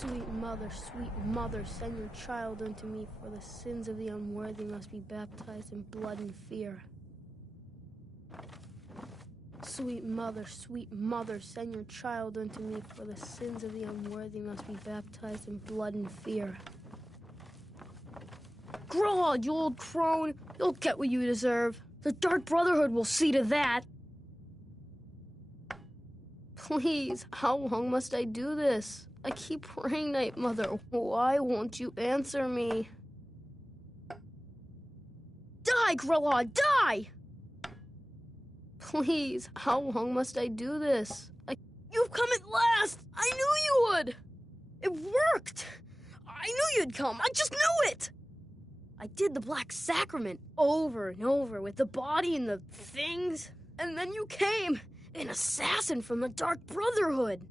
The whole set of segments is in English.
Sweet mother, send your child unto me, for the sins of the unworthy must be baptized in blood and fear. Sweet mother, send your child unto me, for the sins of the unworthy must be baptized in blood and fear. Grod, you old crone, you'll get what you deserve. The Dark Brotherhood will see to that. Please, how long must I do this? I keep praying, Night Mother. Why won't you answer me? Die, Grelod, die! Please, how long must I do this? You've come at last! I knew you would! It worked! I knew you'd come, I just knew it! I did the Black Sacrament over and over with the body and the things, and then you came, an assassin from the Dark Brotherhood.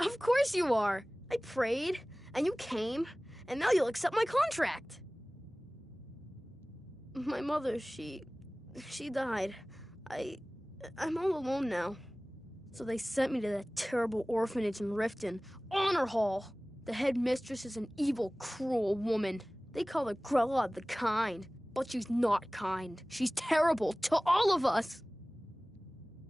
Of course you are. I prayed, and you came, and now you'll accept my contract. My mother, she died. I'm all alone now. So they sent me to that terrible orphanage in Riften, Honor Hall. The headmistress is an evil, cruel woman. They call her Grella the Kind, but she's not kind. She's terrible to all of us.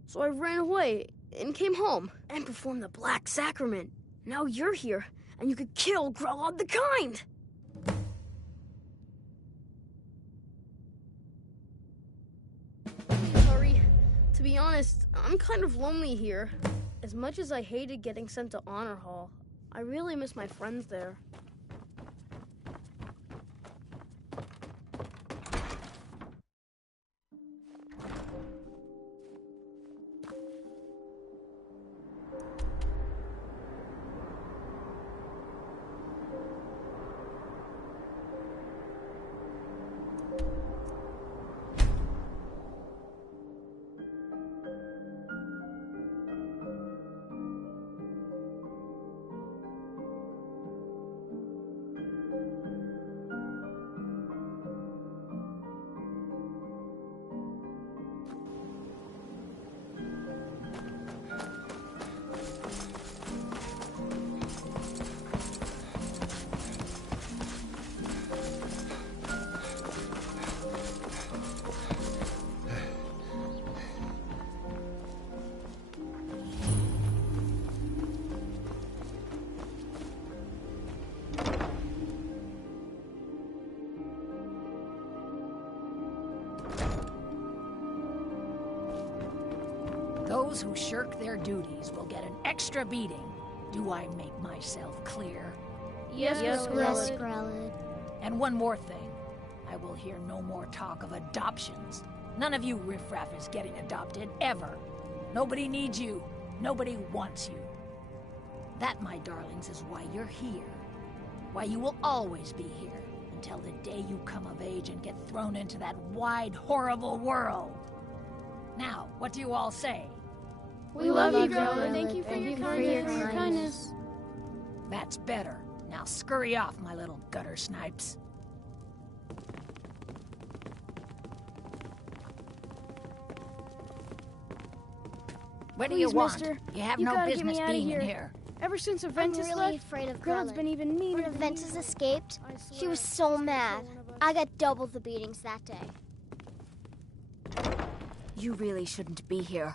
So I ran away and came home and performed the Black Sacrament. Now you're here, and you could kill Grella the Kind. Please hurry. To be honest, I'm kind of lonely here. As much as I hated getting sent to Honor Hall, I really miss my friends there. Those who shirk their duties will get an extra beating. Do I make myself clear? Yes, Grelod. And one more thing. I will hear no more talk of adoptions. None of you riffraff is getting adopted, ever. Nobody needs you. Nobody wants you. That, my darlings, is why you're here. Why you will always be here, until the day you come of age and get thrown into that wide, horrible world. Now, what do you all say? We love you, Grelod. Thank you for your kindness. That's better. Now scurry off, my little gutter snipes. What do you want? Mister, you have you no gotta business get me outta being in here. here. Ever since I'm Aventus really left, afraid of Grelod's Grelod. been even meaner. When Aventus escaped, I swear she was I so just mad. killed one of us. I got double the beatings that day. You really shouldn't be here.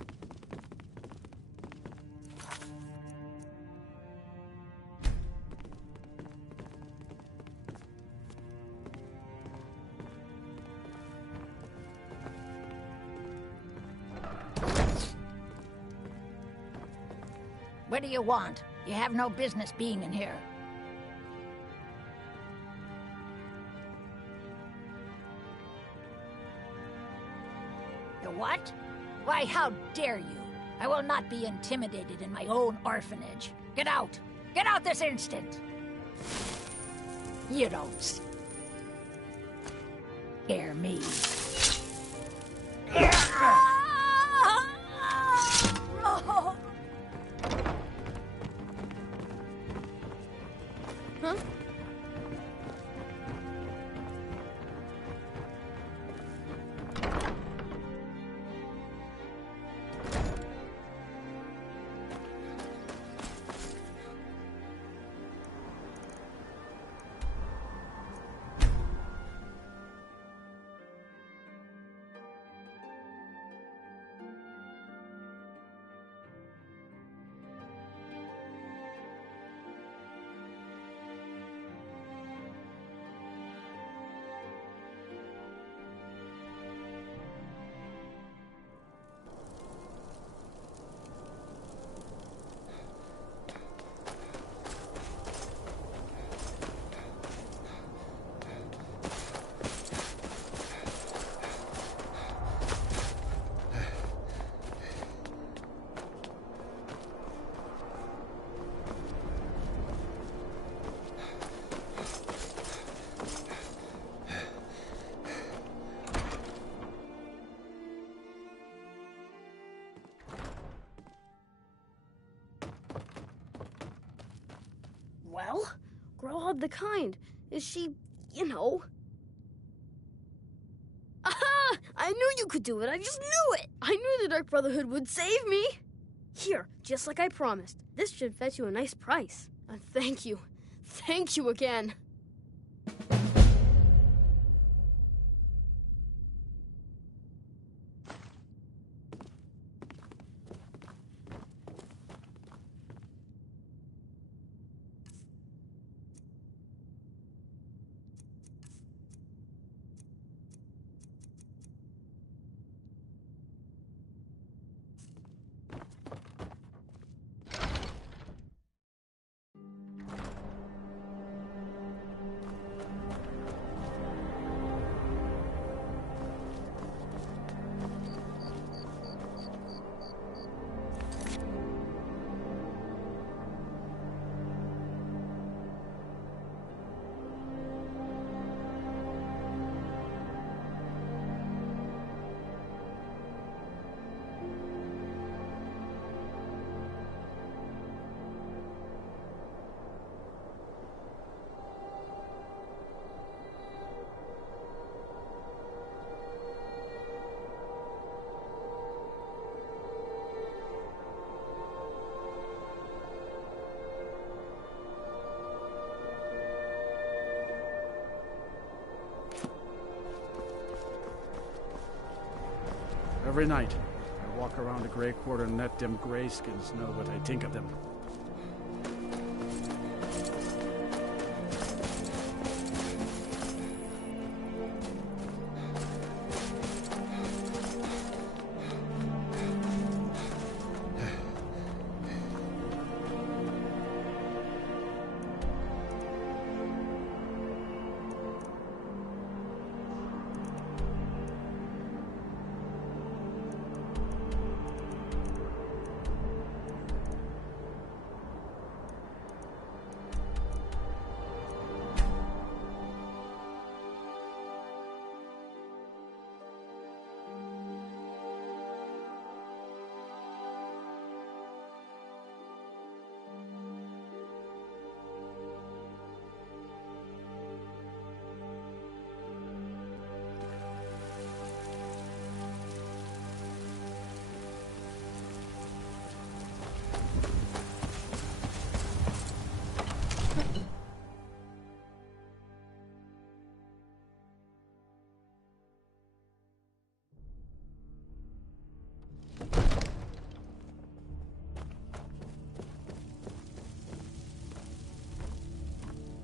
What do you want? You have no business being in here. The what? Why, how dare you? I will not be intimidated in my own orphanage. Get out! Get out this instant! You don't scare me. Huh? Well, Growlhub the Kind. Is she, you know... Aha! I knew you could do it. I just knew it. I knew the Dark Brotherhood would save me. Here, just like I promised. This should fetch you a nice price. And thank you. Thank you again. Every night, I walk around the Grey Quarter and let them greyskins know what I think of them.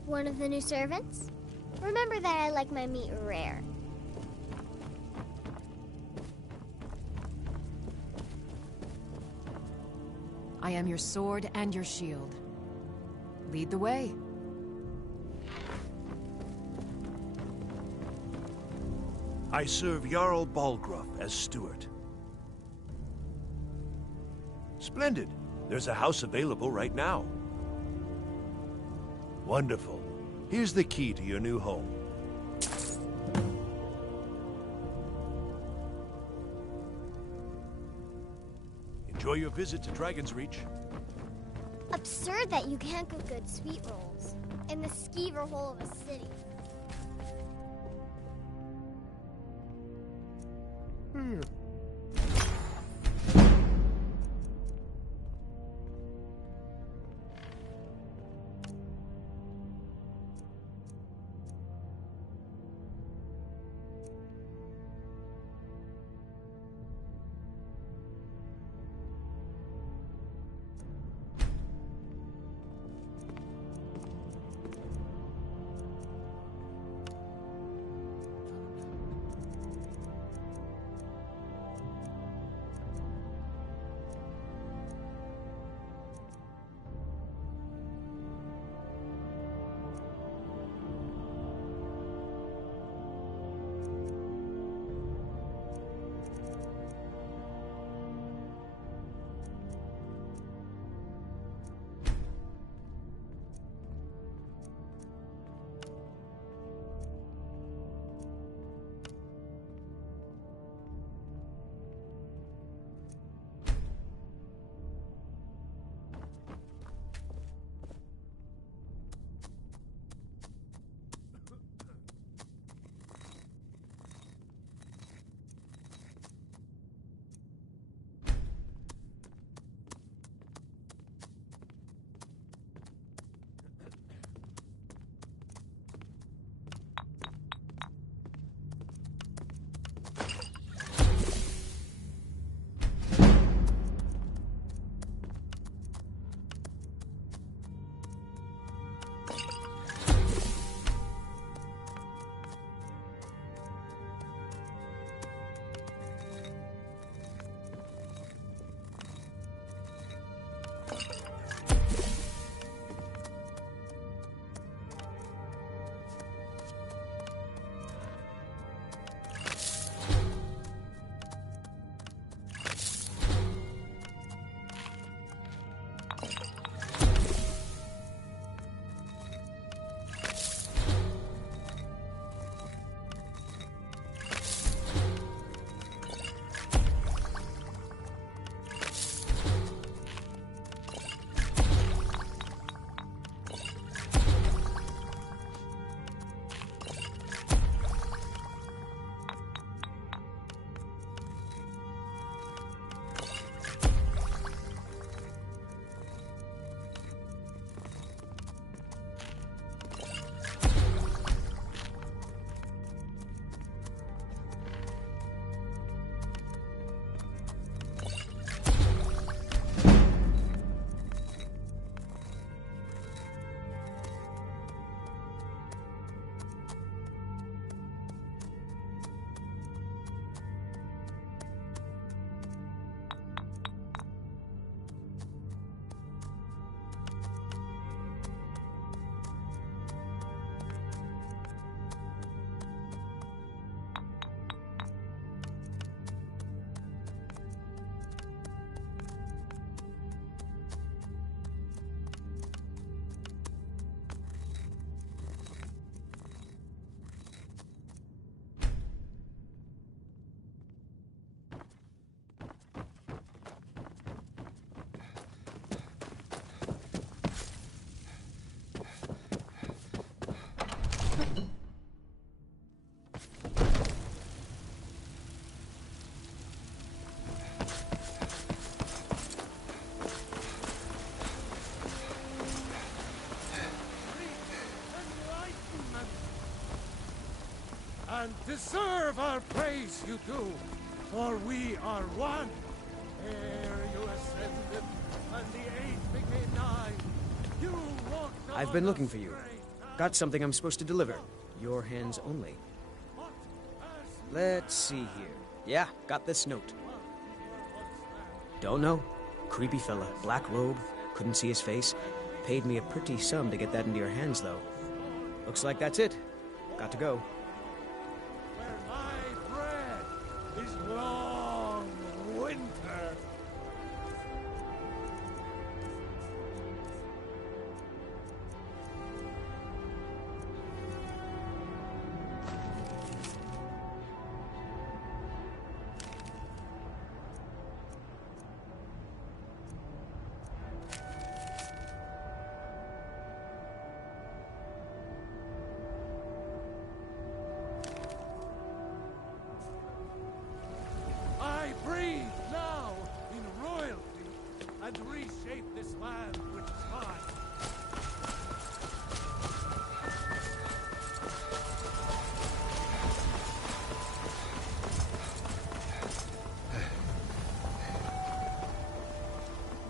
One of the new servants? Remember that I like my meat rare. I am your sword and your shield. Lead the way. I serve Jarl Balgruuf as steward. Splendid. There's a house available right now. Wonderful. Here's the key to your new home. Enjoy your visit to Dragon's Reach. Absurd that you can't cook good sweet rolls in the skeever hole of a city. and deserve our praise, you do, for we are one. Ere you ascended, and the 8 became 9, you walked. I've been looking for you. Got something I'm supposed to deliver. Your hands only. Let's see here. Yeah, got this note. Don't know. Creepy fella, black robe, couldn't see his face. Paid me a pretty sum to get that into your hands, though. Looks like that's it. Got to go. Where my bread is long winter. I breathe now in royalty and reshape this land which is mine.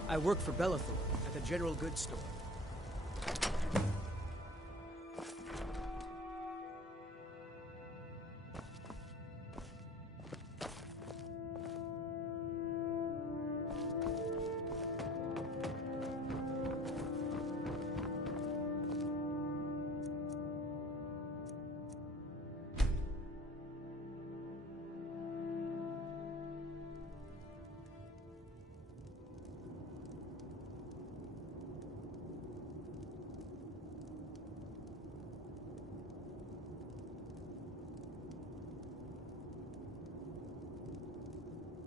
I work for Bellathor at the general goods store.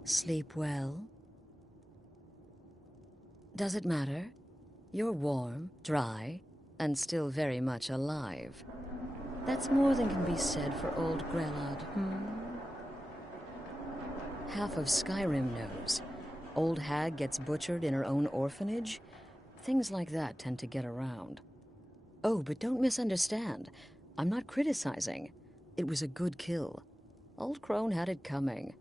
Sleep well? Does it matter? You're warm, dry, and still very much alive. That's more than can be said for old Grelod, Half of Skyrim knows. Old hag gets butchered in her own orphanage. Things like that tend to get around. Oh, but don't misunderstand. I'm not criticizing. It was a good kill. Old Crone had it coming.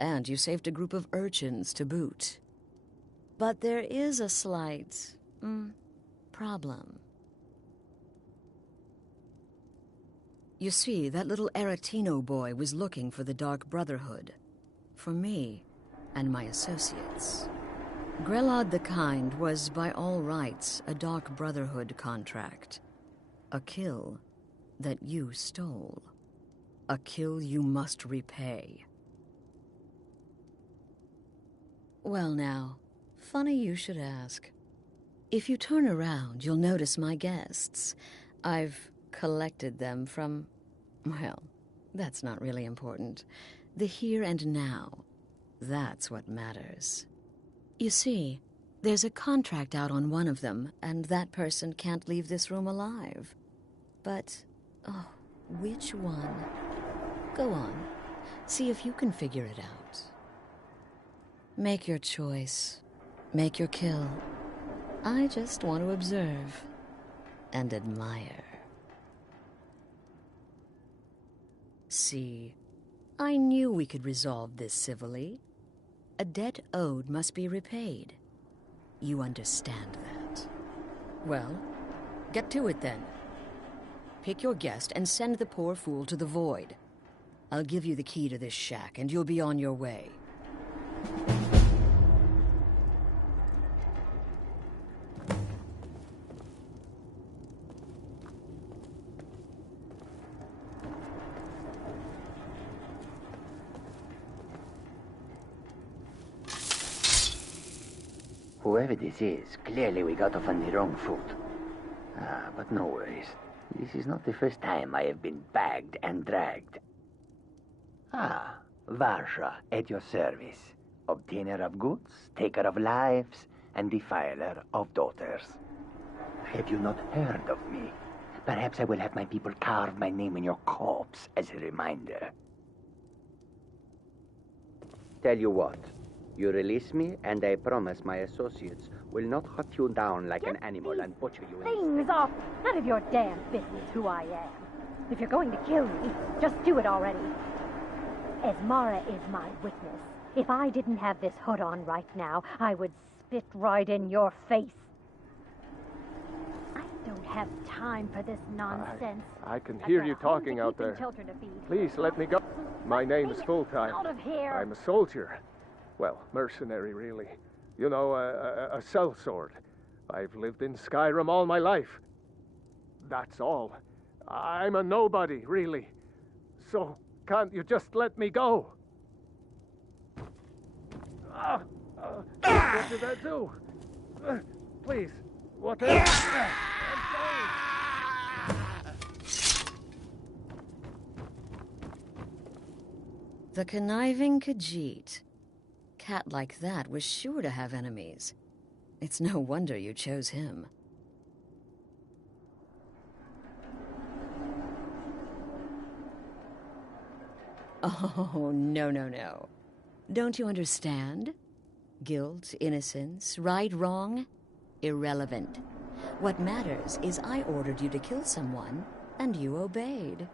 And you saved a group of urchins to boot. But there is a slight, problem. You see, that little Aretino boy was looking for the Dark Brotherhood. For me and my associates. Grelod the Kind was, by all rights, a Dark Brotherhood contract. A kill that you stole. A kill you must repay. Well now, funny you should ask. If you turn around, you'll notice my guests. I've collected them from, well, that's not really important. The here and now, that's what matters. You see, there's a contract out on one of them, and that person can't leave this room alive. But, oh, which one? Go on, see if you can figure it out. Make your choice. Make your kill. I just want to observe and admire. See, I knew we could resolve this civilly. A debt owed must be repaid. You understand that. Well, get to it then. Pick your guest and send the poor fool to the void. I'll give you the key to this shack and you'll be on your way. Whoever this is, clearly we got off on the wrong foot. But no worries. This is not the first time I have been bagged and dragged. Varsha, at your service. Obtainer of goods, taker of lives, and defiler of daughters. Have you not heard of me? Perhaps I will have my people carve my name in your corpse as a reminder. Tell you what. You release me, and I promise my associates will not hunt you down like an animal and butcher you in Things off. None of your damn business who I am. If you're going to kill me, just do it already. Esmara is my witness. If I didn't have this hood on right now, I would spit right in your face. I don't have time for this nonsense. I can hear you talking out there. Please let me go. My name is Full-Time. Out of here. I'm a soldier. Well, mercenary, really. You know, a sellsword. I've lived in Skyrim all my life. That's all. I'm a nobody, really. So, can't you just let me go? What did I do? Please, what did I'm sorry. The conniving Khajiit. Cat like that was sure to have enemies. It's no wonder you chose him. Oh, no. Don't you understand? Guilt, innocence, right, wrong, irrelevant. What matters is I ordered you to kill someone, and you obeyed.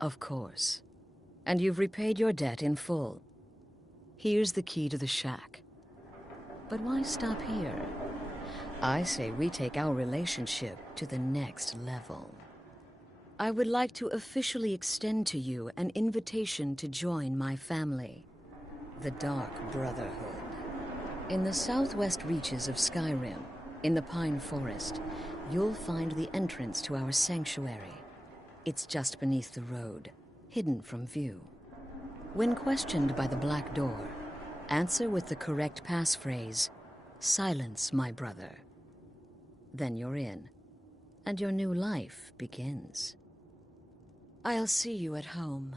Of course. And you've repaid your debt in full. Here's the key to the shack. But why stop here? I say we take our relationship to the next level. I would like to officially extend to you an invitation to join my family, the Dark Brotherhood. In the southwest reaches of Skyrim, in the Pine Forest, you'll find the entrance to our sanctuary. It's just beneath the road, hidden from view. When questioned by the Black Door, answer with the correct passphrase, "Silence, my brother." Then you're in, and your new life begins. I'll see you at home.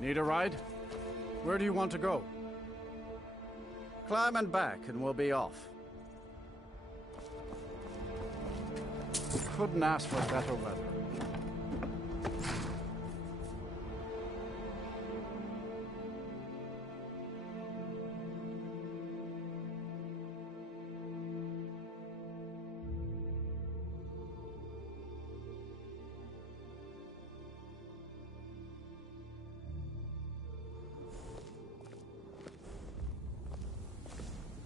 Need a ride? Where do you want to go? Climb and back, and we'll be off. Couldn't ask for better weather.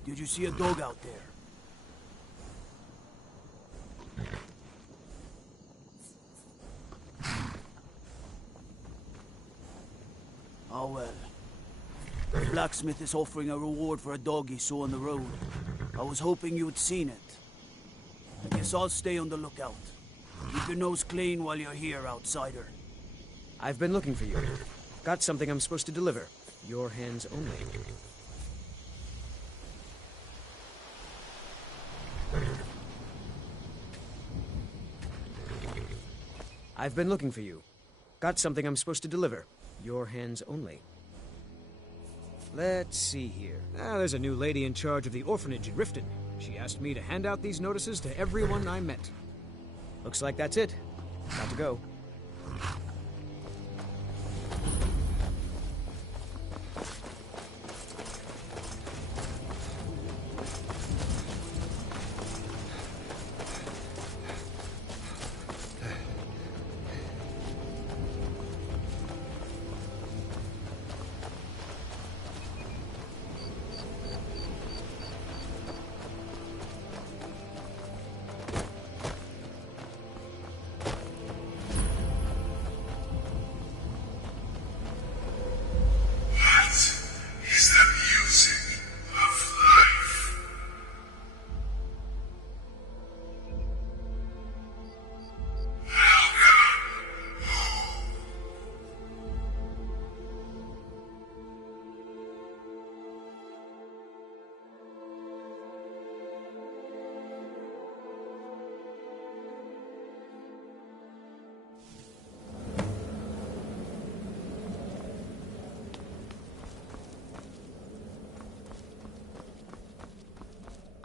Did you see a dog out there? Oh well. The blacksmith is offering a reward for a dog he saw on the road. I was hoping you'd seen it. I guess I'll stay on the lookout. Keep your nose clean while you're here, outsider. I've been looking for you. Got something I'm supposed to deliver. Your hands only. I've been looking for you. Got something I'm supposed to deliver. Your hands only. Let's see here. There's a new lady in charge of the orphanage in Riften. She asked me to hand out these notices to everyone I met. Looks like that's it. Got to go.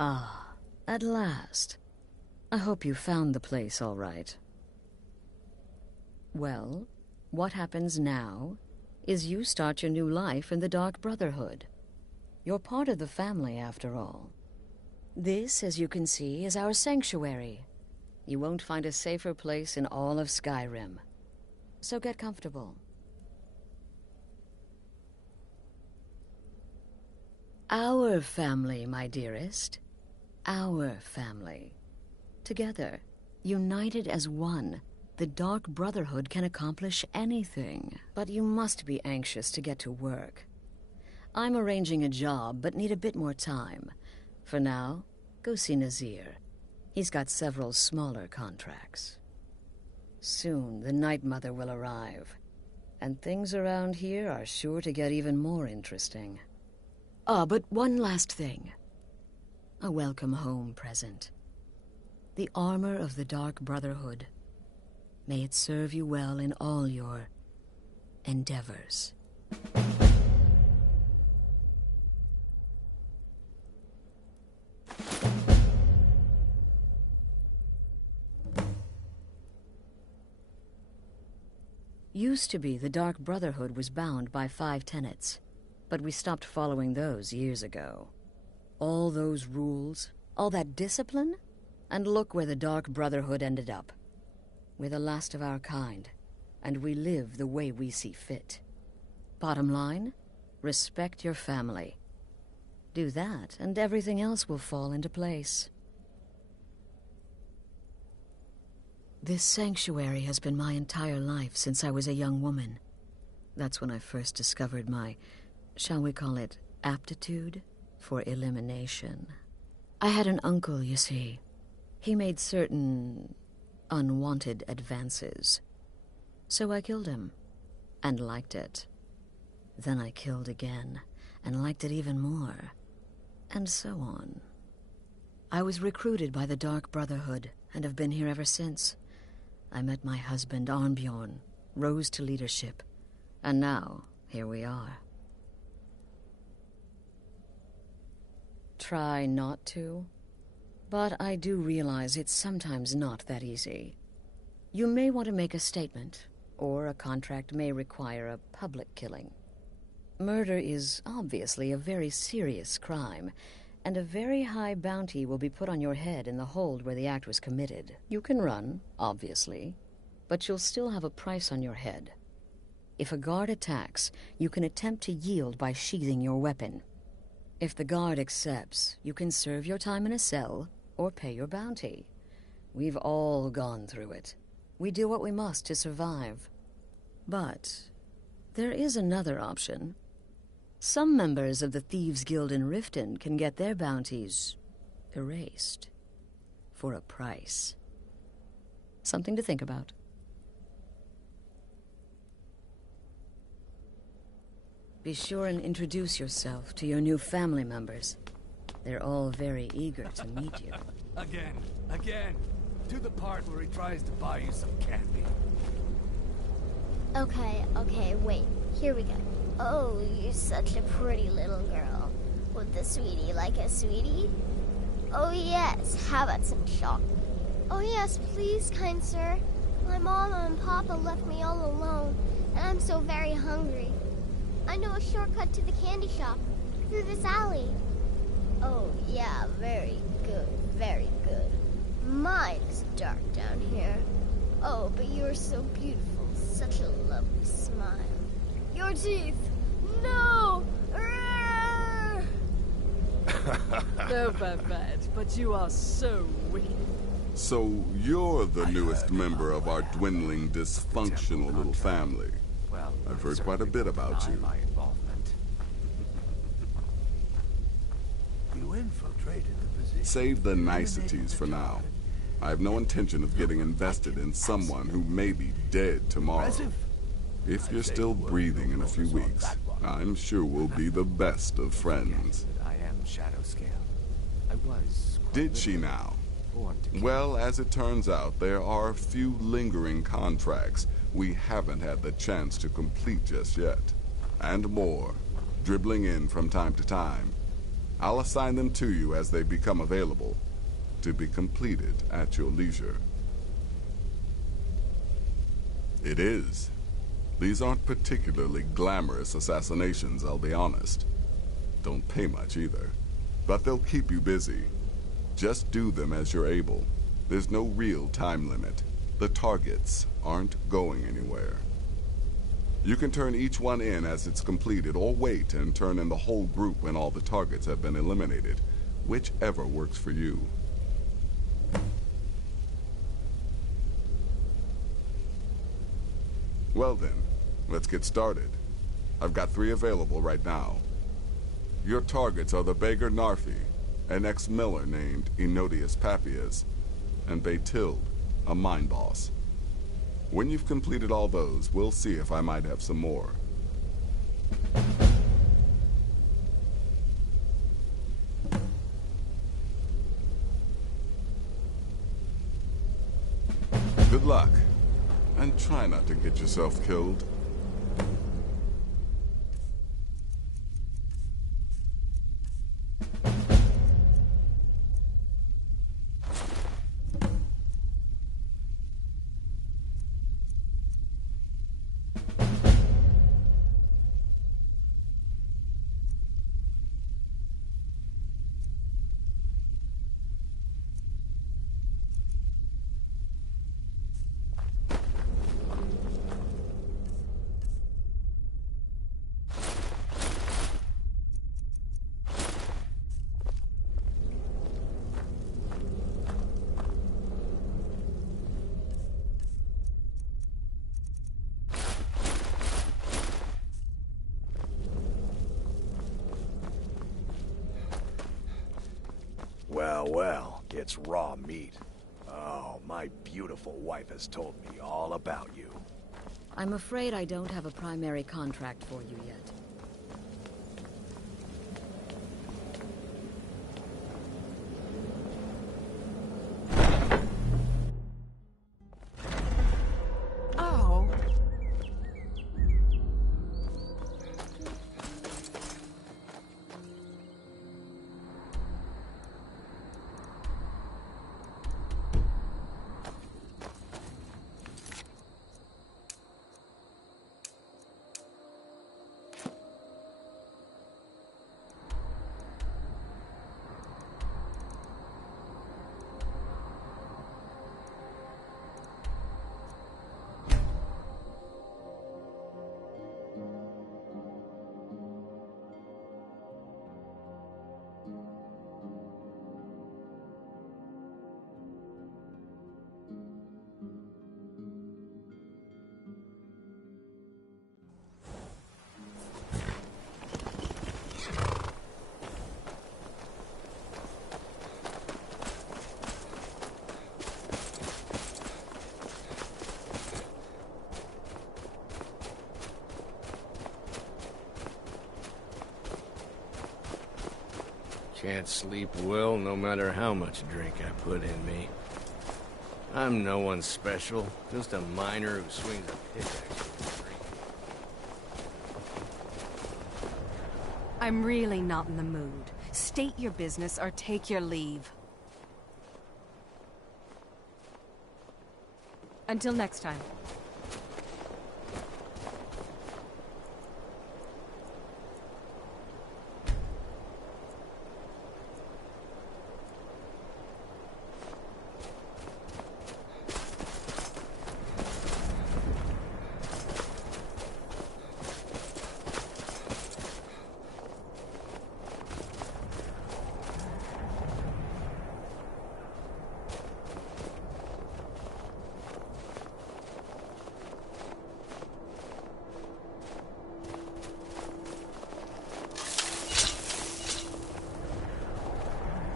Ah, at last. I hope you found the place all right. Well, what happens now is you start your new life in the Dark Brotherhood. You're part of the family, after all. This, as you can see, is our sanctuary. You won't find a safer place in all of Skyrim. So get comfortable. Our family, my dearest. Our family. Together, united as one, the Dark Brotherhood can accomplish anything. But you must be anxious to get to work. I'm arranging a job, but need a bit more time. For now, go see Nazir. He's got several smaller contracts. Soon, the Night Mother will arrive. And things around here are sure to get even more interesting. Ah, but one last thing. A welcome home present. The armor of the Dark Brotherhood. May it serve you well in all your endeavors. Used to be, the Dark Brotherhood was bound by 5 tenets, but we stopped following those years ago. All those rules, all that discipline, and look where the Dark Brotherhood ended up. We're the last of our kind, and we live the way we see fit. Bottom line, respect your family. Do that, and everything else will fall into place. This sanctuary has been my entire life since I was a young woman. That's when I first discovered my, shall we call it, aptitude for elimination. I had an uncle, you see. He made certain unwanted advances. So I killed him, and liked it. Then I killed again, and liked it even more. And so on. I was recruited by the Dark Brotherhood, and have been here ever since. I met my husband, Arnbjorn, rose to leadership, and now here we are. Try not to, but I do realize it's sometimes not that easy. You may want to make a statement, or a contract may require a public killing. Murder is obviously a very serious crime, and a very high bounty will be put on your head in the hold where the act was committed. You can run, obviously, but you'll still have a price on your head. If a guard attacks, you can attempt to yield by sheathing your weapon. If the guard accepts, you can serve your time in a cell or pay your bounty. We've all gone through it. We do what we must to survive. But there is another option. Some members of the Thieves' Guild in Riften can get their bounties erased for a price. Something to think about. Be sure and introduce yourself to your new family members. They're all very eager to meet you. Again. To the part where he tries to buy you some candy. Okay, wait. Here we go. Oh, you're such a pretty little girl. Would the sweetie like a sweetie? Oh yes, how about some chocolate? Oh yes, please, kind sir. My mama and papa left me all alone, and I'm so very hungry. I know a shortcut to the candy shop, through this alley. Oh yeah, very good, very good. Mine is dark down here. Oh, but you're so beautiful, such a lovely smile. Your teeth! No! No, Babette, but you are so wicked. So you're the newest member of our dwindling, dysfunctional little family. I've heard quite a bit about you. You infiltrated the position. Save the niceties for now. I have no intention of getting invested in someone who may be dead tomorrow. If you're still breathing in a few weeks, I'm sure we'll be the best of friends. I am Shadow Scale. I was. Did she now? Well, as it turns out, there are a few lingering contracts we haven't had the chance to complete just yet. And more, dribbling in from time to time. I'll assign them to you as they become available, to be completed at your leisure. It is. These aren't particularly glamorous assassinations, I'll be honest. Don't pay much either. But they'll keep you busy. Just do them as you're able. There's no real time limit. The targets aren't going anywhere. You can turn each one in as it's completed, or wait and turn in the whole group when all the targets have been eliminated. Whichever works for you. Well then, let's get started. I've got 3 available right now. Your targets are the beggar Narfi, an ex-miller named Enodius Papias, and Baytild, a mine boss. When you've completed all those, we'll see if I might have some more. Good luck, and try not to get yourself killed. Well, it's raw meat. Oh, my beautiful wife has told me all about you. I'm afraid I don't have a primary contract for you yet. Can't sleep well no matter how much drink I put in me. I'm no one special, just a miner who swings a pickaxe with a drink. I'm really not in the mood. State your business or take your leave. Until next time.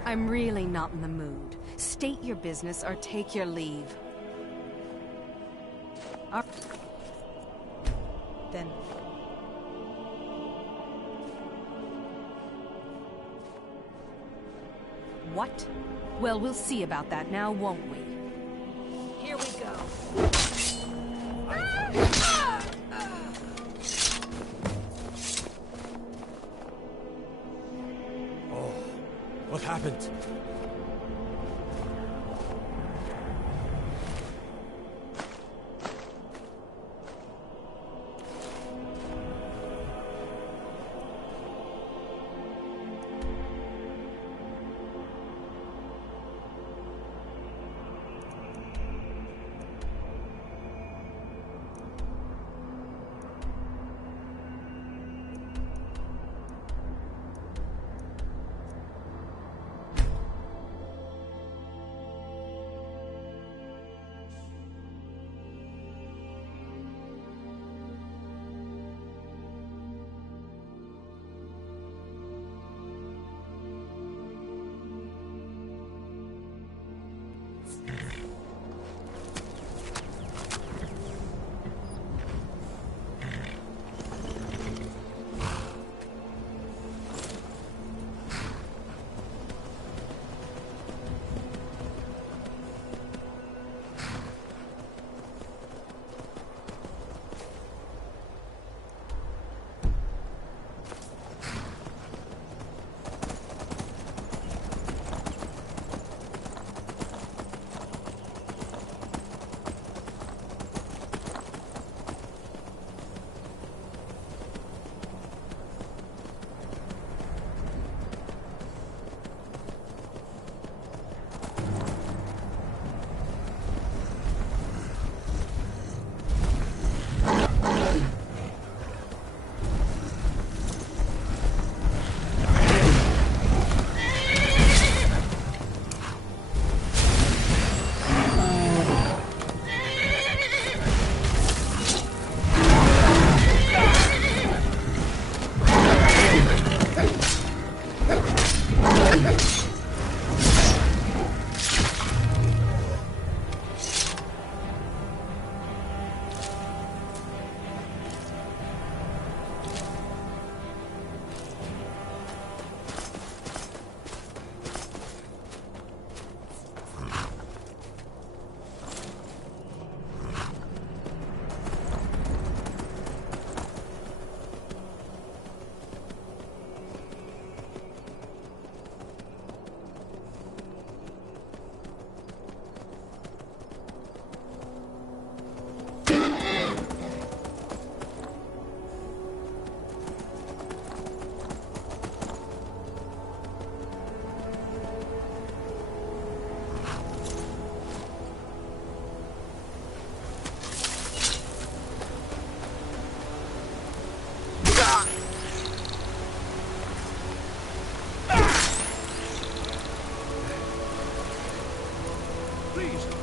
I'm really not in the mood. State your business or take your leave. Then. What? Well, we'll see about that now, won't we? Here we go. What happened?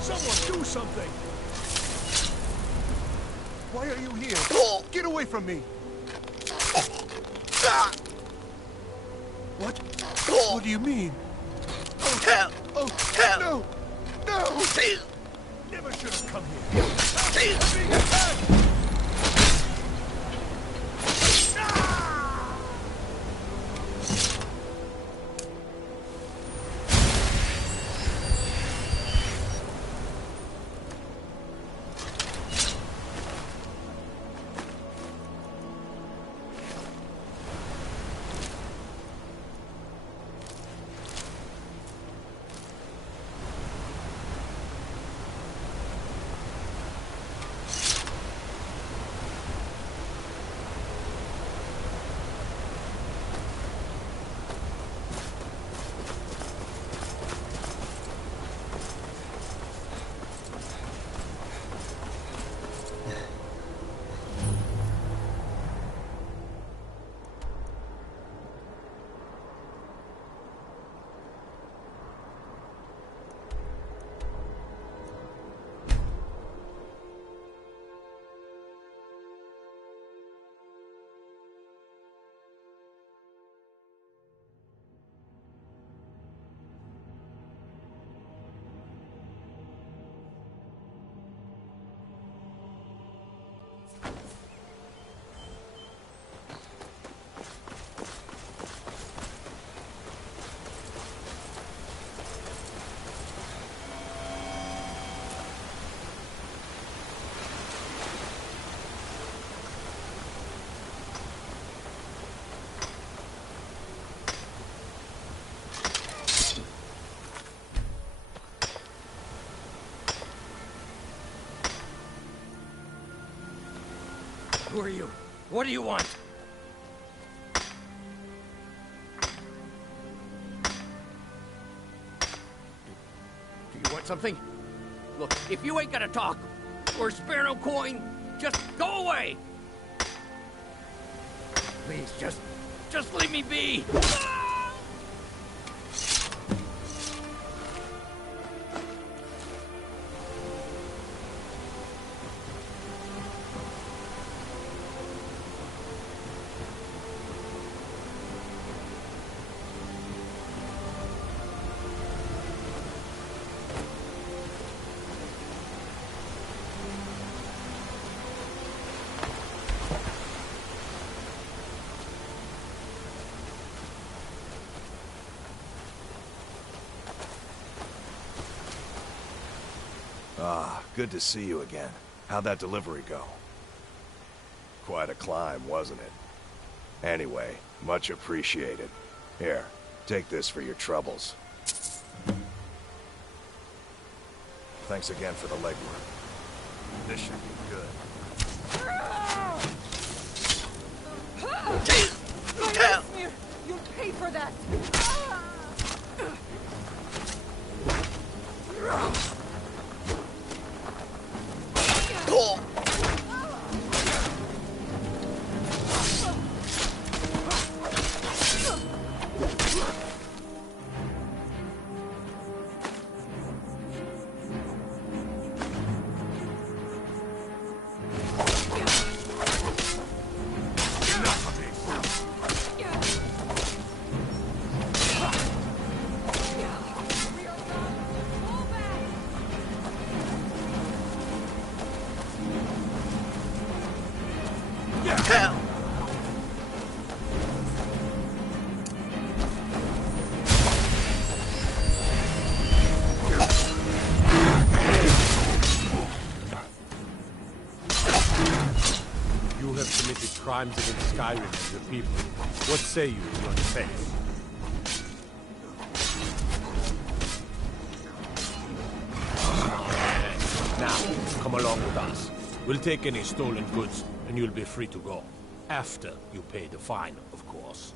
Someone do something! Why are you here? Get away from me! What? What do you mean? Oh, no! No! Never should have come here. I'm being attacked! Who are you? What do you want? Do you want something? Look, if you ain't gonna talk, or spare no coin, just go away! Please, just leave me be! Ah, good to see you again. How'd that delivery go? Quite a climb, wasn't it? Anyway, much appreciated. Here, take this for your troubles. Thanks again for the legwork. This should be good. You'll pay for that! Crimes against Skyrim and your people. What say you in your defense? Now, come along with us. We'll take any stolen goods, and you'll be free to go. After you pay the fine, of course.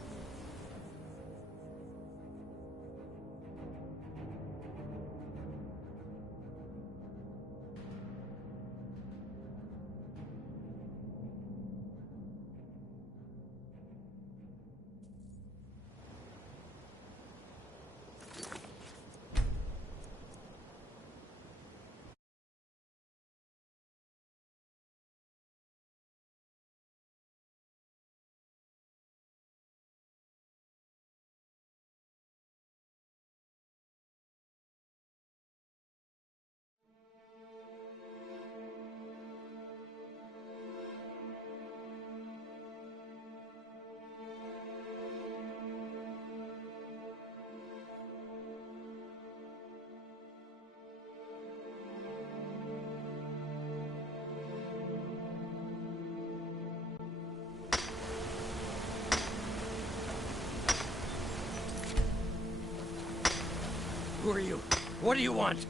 Who are you? What do you want?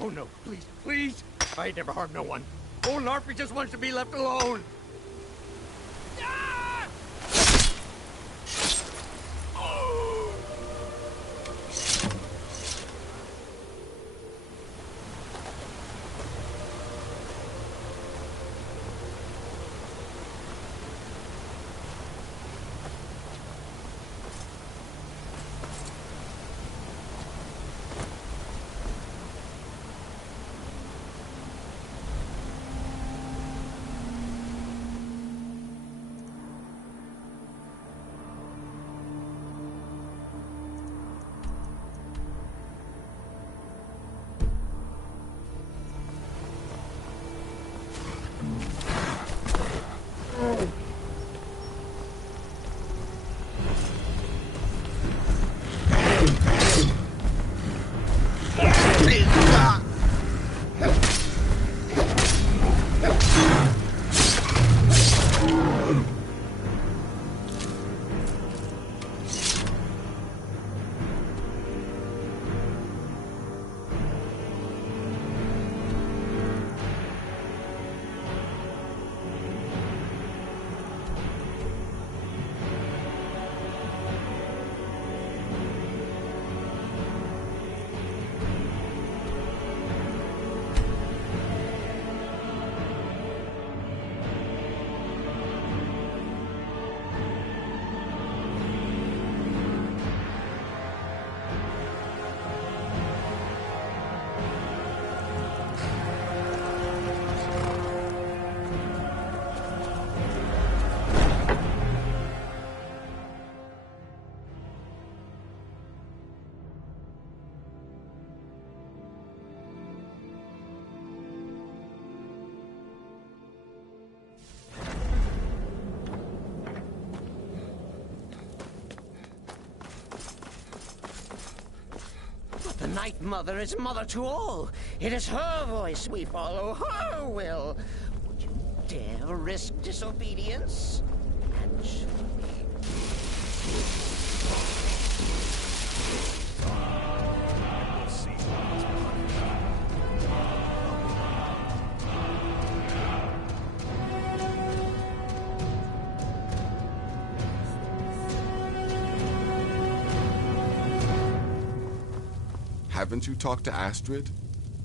Oh no, please, please! I ain't never harmed no one. Old Narfy just wants to be left alone. Night Mother is mother to all. It is her voice we follow, her will. Would you dare risk disobedience? And should Haven't you talked to Astrid?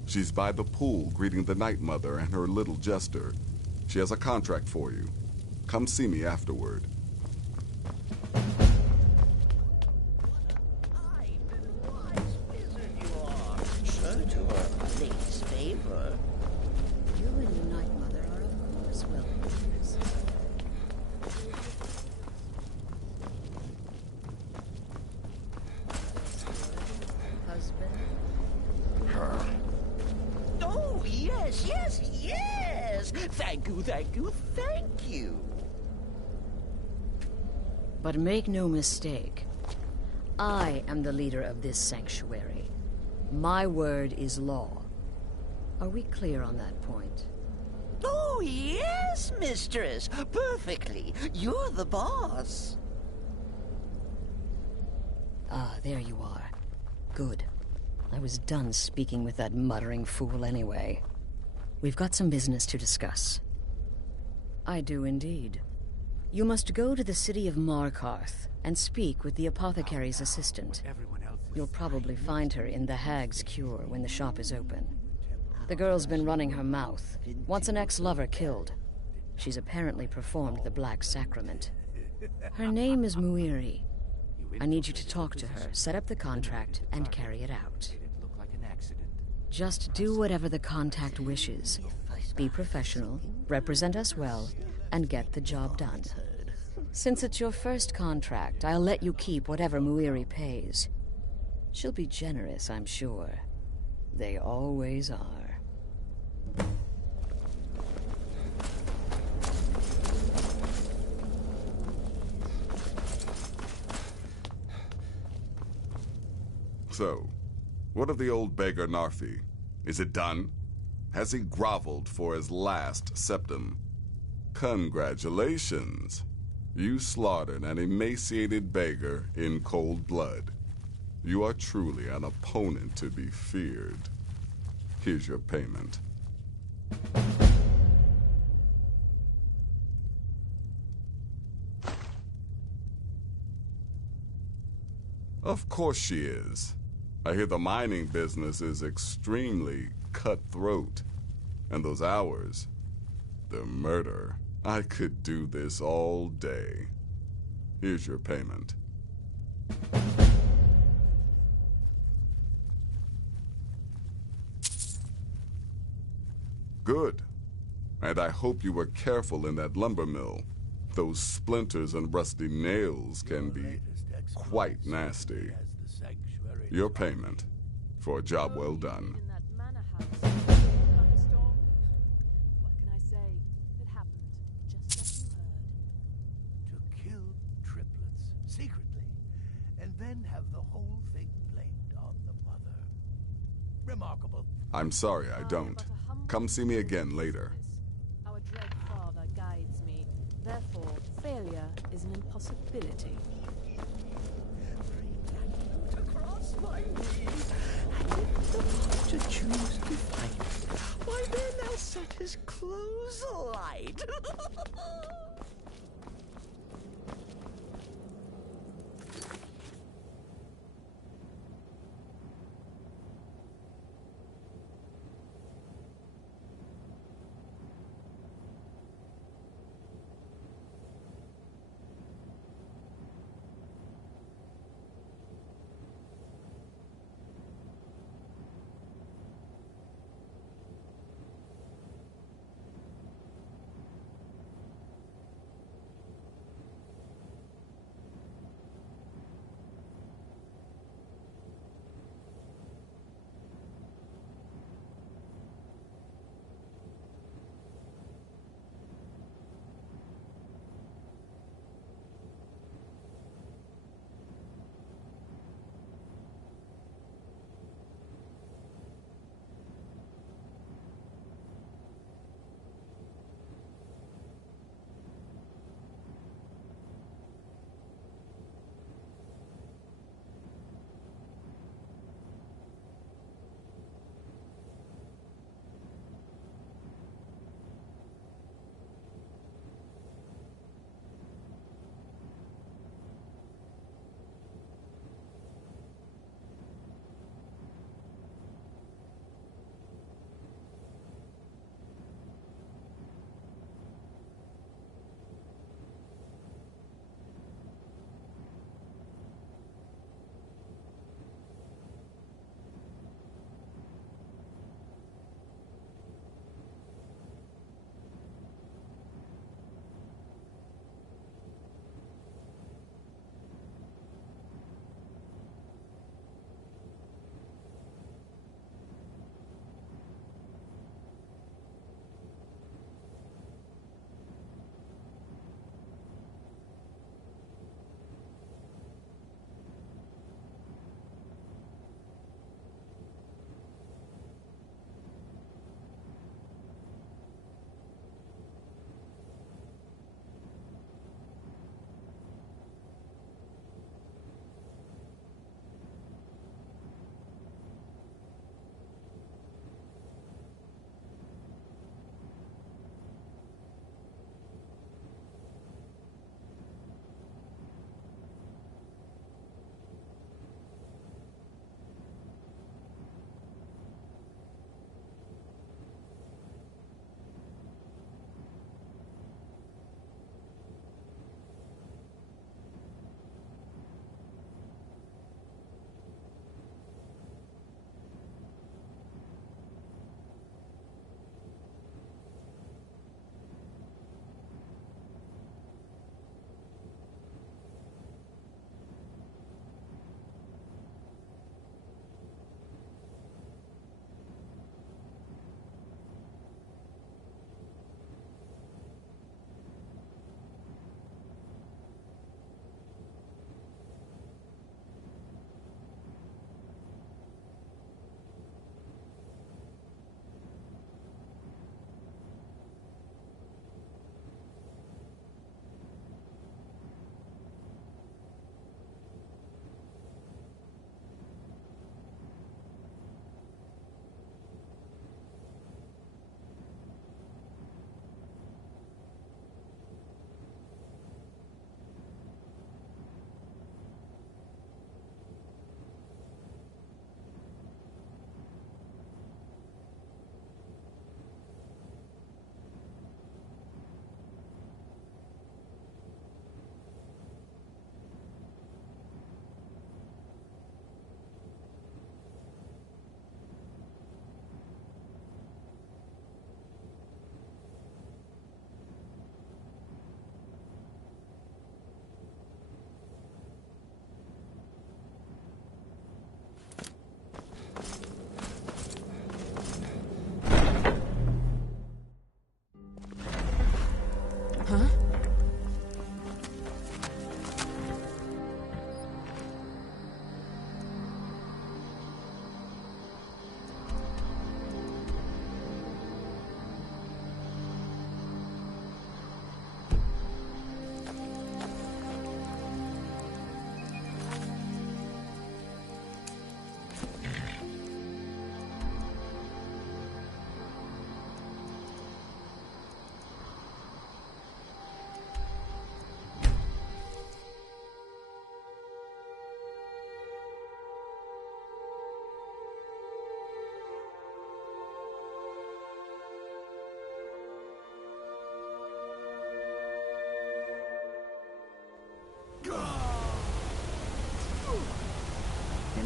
She's by the pool greeting the Night Mother and her little jester. She has a contract for you. Come see me afterward. sure to a lady's favor. You and the Night Mother are of course welcome. Husband? Oh, yes, yes, yes! Thank you, thank you, thank you! But make no mistake, I am the leader of this sanctuary. My word is law. Are we clear on that point? Oh, yes, mistress! Perfectly! You're the boss! Ah, there you are. Good. I was done speaking with that muttering fool anyway. We've got some business to discuss. I do indeed. You must go to the city of Markarth and speak with the apothecary's assistant. You'll probably find her in the Hag's Cure when the shop is open. The girl's been running her mouth. Wants an ex-lover killed. She's apparently performed the Black Sacrament. Her name is Muiri. I need you to talk to her, set up the contract, and carry it out. Just do whatever the contact wishes. Be professional, represent us well, and get the job done. Since it's your first contract, I'll let you keep whatever Muiri pays. She'll be generous, I'm sure. They always are. So, what of the old beggar Narfi? Is it done? Has he groveled for his last septum? Congratulations. You slaughtered an emaciated beggar in cold blood. You are truly an opponent to be feared. Here's your payment. Of course she is. I hear the mining business is extremely cutthroat. And those hours, the murder. I could do this all day. Here's your payment. Good. And I hope you were careful in that lumber mill. Those splinters and rusty nails can be quite nasty. Your payment for a job well done. What can I say? It happened just like you heard. To kill triplets secretly, and then have the whole thing blamed on the mother. Remarkable. I'm sorry, I don't. Come see me again later. Our dread father guides me. Therefore, failure is an impossibility. To cross my knees, and if the master choose to fight, why then I'll set his clothes alight.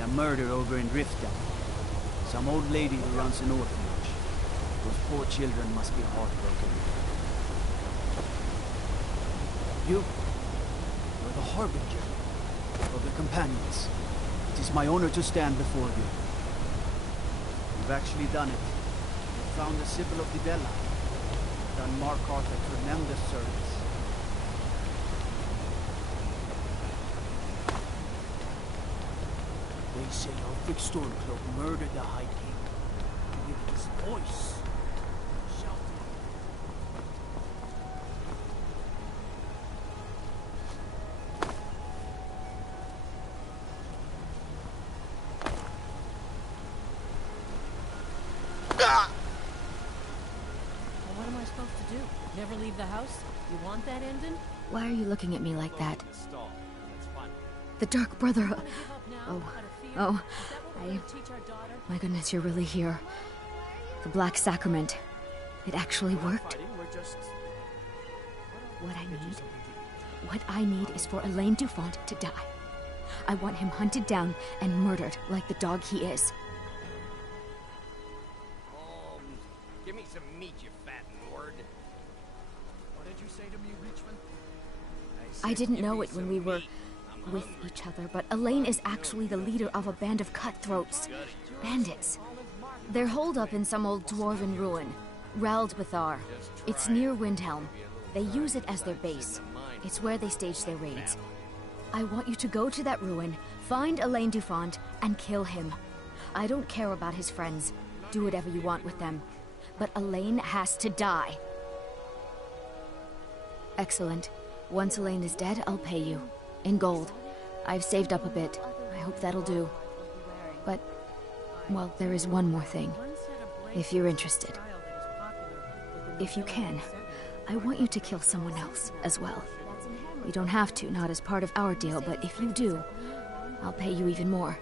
a murder over in Riften. Some old lady who runs an orphanage. Those poor children must be heartbroken. You're the harbinger of the companions. It is my honor to stand before you. You've actually done it. You found the Sibyl of Dibella. Done Markarth a tremendous service. They say Ulfric Stormcloak murdered the High King. With his voice. Shouting. Well, what am I supposed to do? Never leave the house? You want that ending? Why are you looking at me like that? The Dark Brotherhood. My goodness, you're really here. The Black Sacrament. It actually worked. What I need is for Elaine Dufont to die. I want him hunted down and murdered like the dog he is. Give me some meat, you fat lord. What did you say to me, Richmond? I didn't know it when we were with each other, but Elaine is actually the leader of a band of cutthroats. Bandits. They're holed up in some old dwarven ruin. Raldbathar. It's near Windhelm. They use it as their base. It's where they stage their raids. I want you to go to that ruin, find Elaine Dufont, and kill him. I don't care about his friends. Do whatever you want with them. But Elaine has to die. Excellent. Once Elaine is dead, I'll pay you. In gold. I've saved up a bit. I hope that'll do. But, well, there is one more thing. If you're interested. If you can, I want you to kill someone else as well. You don't have to, not as part of our deal, but if you do, I'll pay you even more.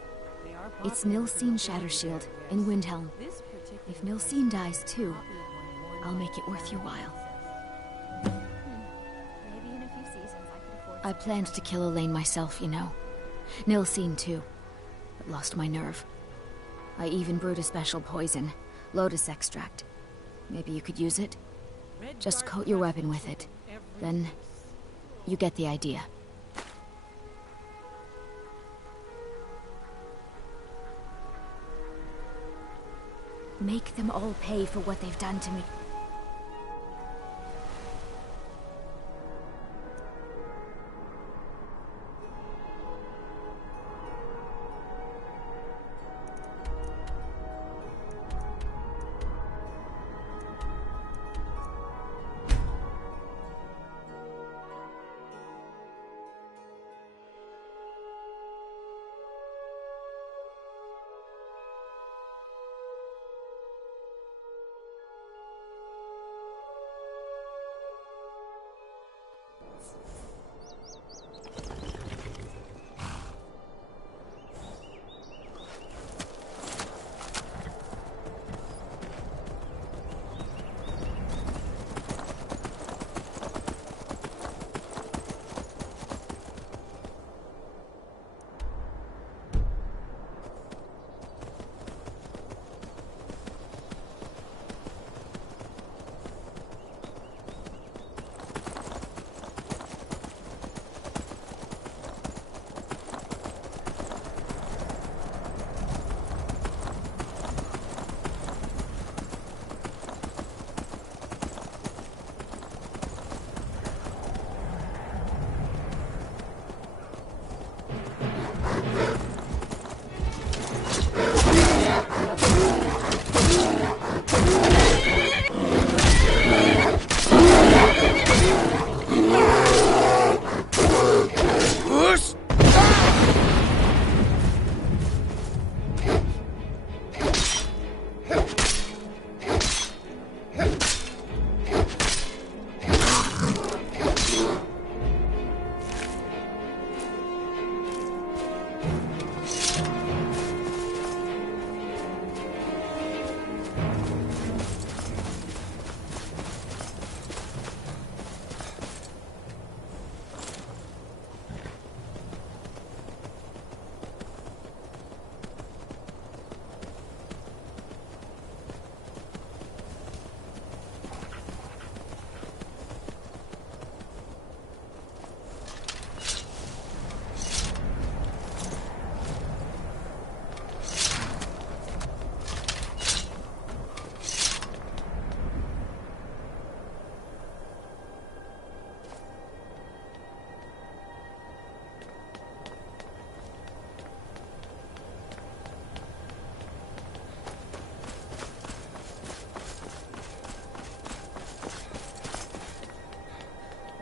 It's Nilsine Shattershield in Windhelm. If Nilsine dies too, I'll make it worth your while. I planned to kill Elaine myself, you know. Nilsine too, but lost my nerve. I even brewed a special poison, lotus extract. Maybe you could use it? Just coat your weapon with it. Then, you get the idea. Make them all pay for what they've done to me.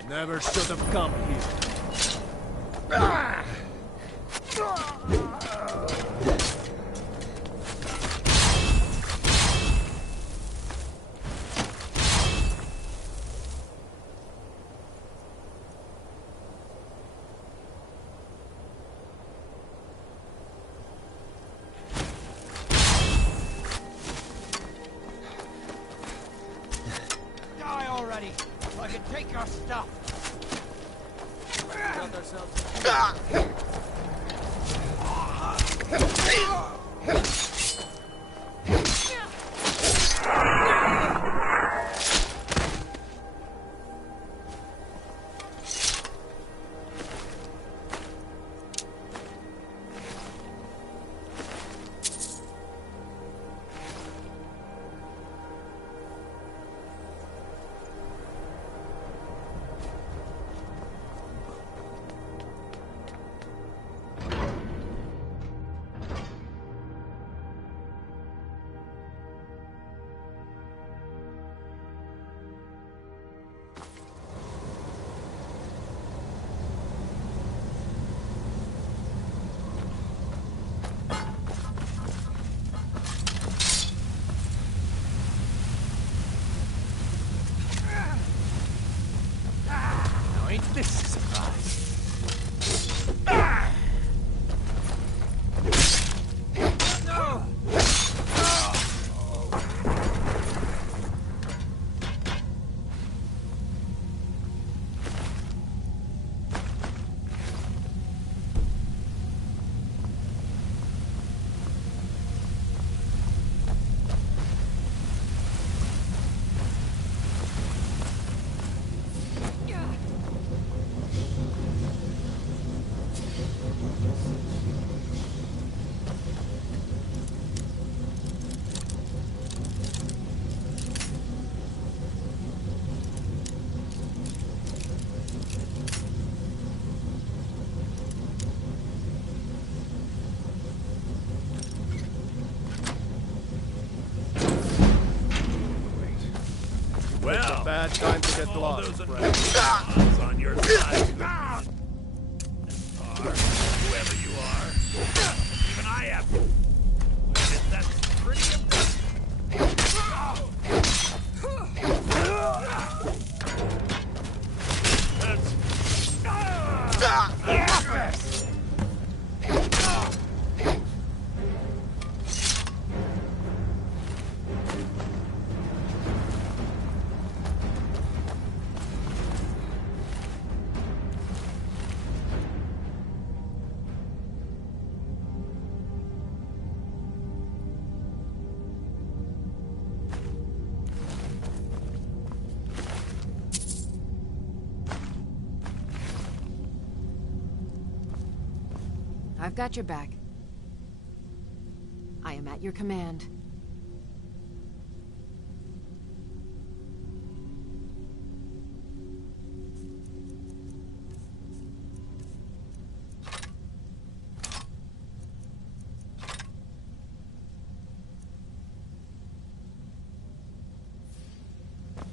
Never should have come here. Die already, so I can take your stuff. Got ourselves. Now ain't this a surprise? No! Well, bad time to get all lost, those friend. odds on your side. Or whoever you are. Even I have. That's pretty impressive. I've got your back. I am at your command.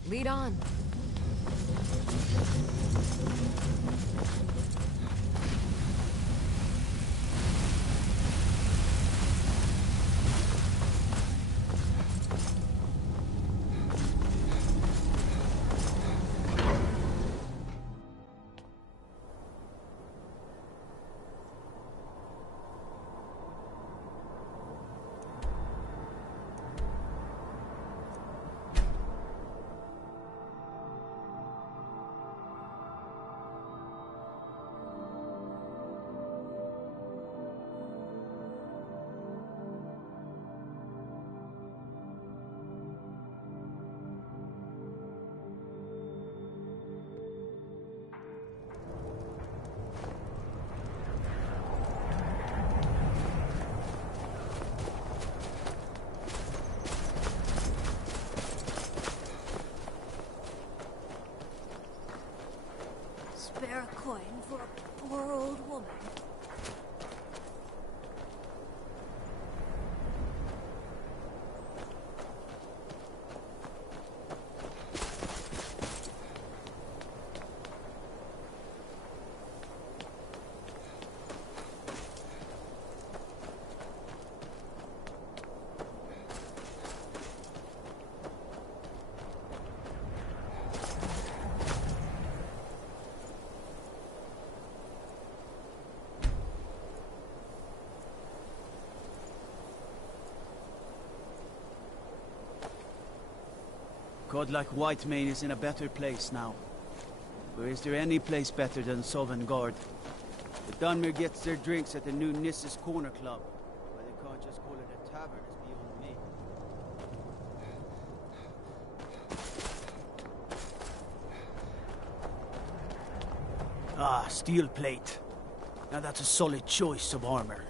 Lead on. Spare a coin for a poor old woman. Godlike Whitemane is in a better place now. Or is there any place better than Sovngarde? The Dunmer gets their drinks at the new Nissa's Corner Club. Why they can't just call it a tavern is beyond me. Ah, steel plate. Now that's a solid choice of armor.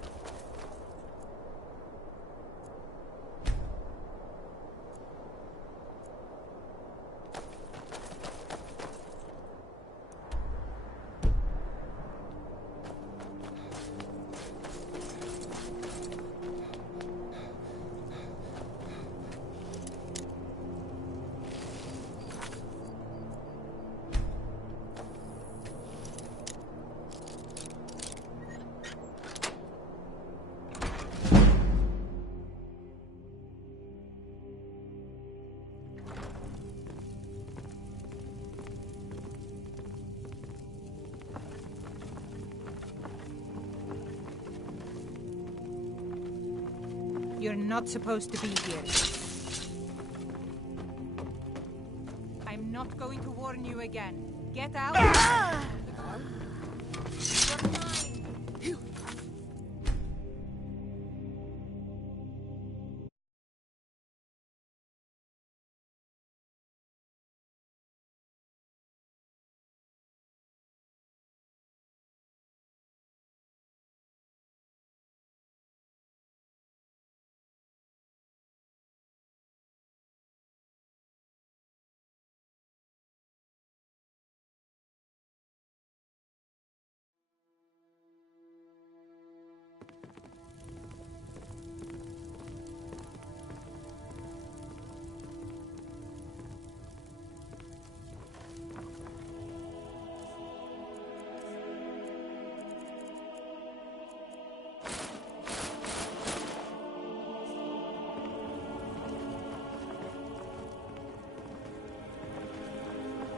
You're not supposed to be here. I'm not going to warn you again. Get out!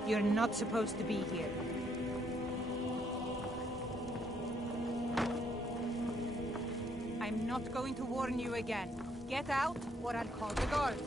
You're not supposed to be here. I'm not going to warn you again. Get out, or I'll call the guards.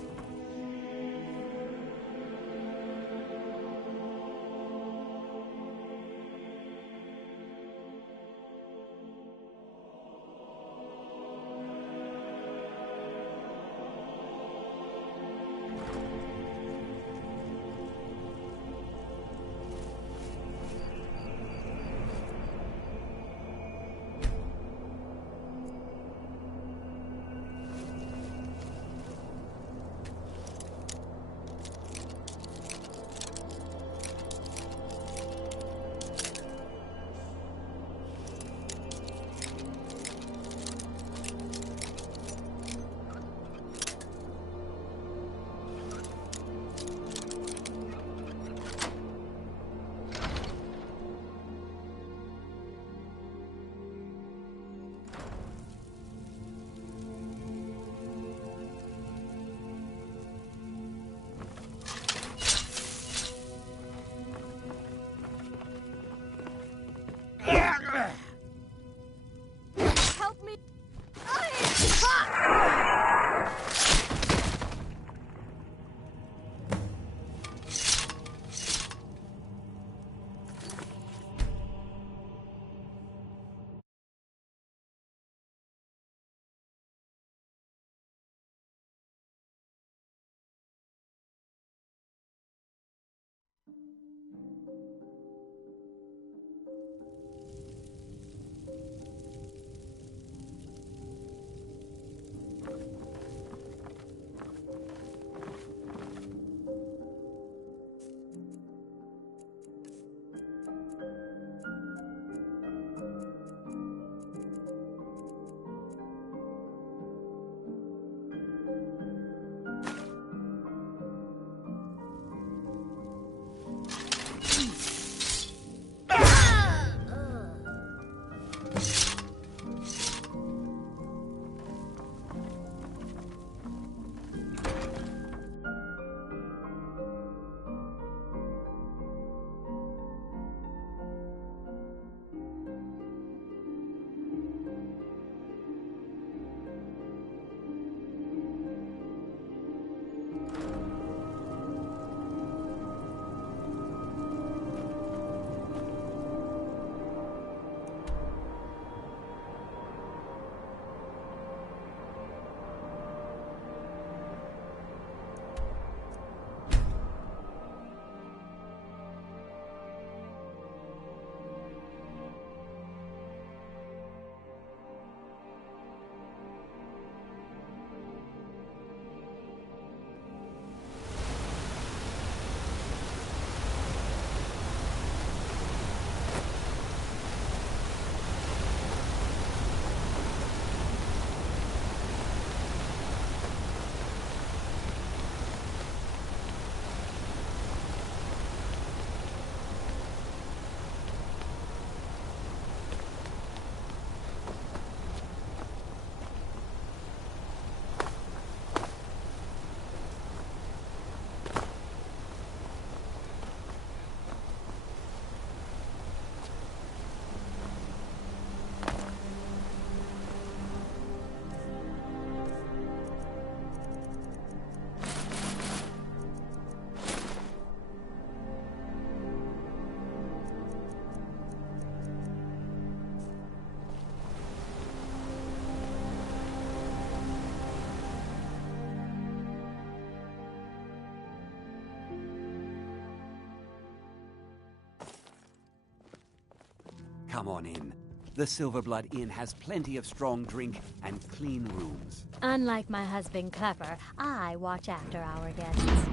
Come on in. The Silverblood Inn has plenty of strong drink and clean rooms. Unlike my husband Clever, I watch after our guests.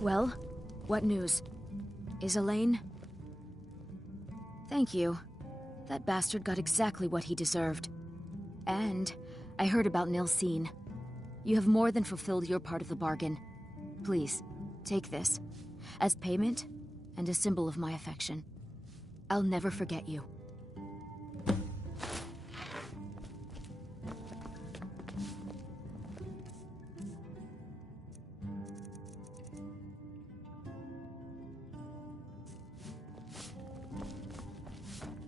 Well, what news? Is Elaine? Thank you. That bastard got exactly what he deserved. And I heard about Nilsine. You have more than fulfilled your part of the bargain. Please, take this. As payment, and a symbol of my affection. I'll never forget you.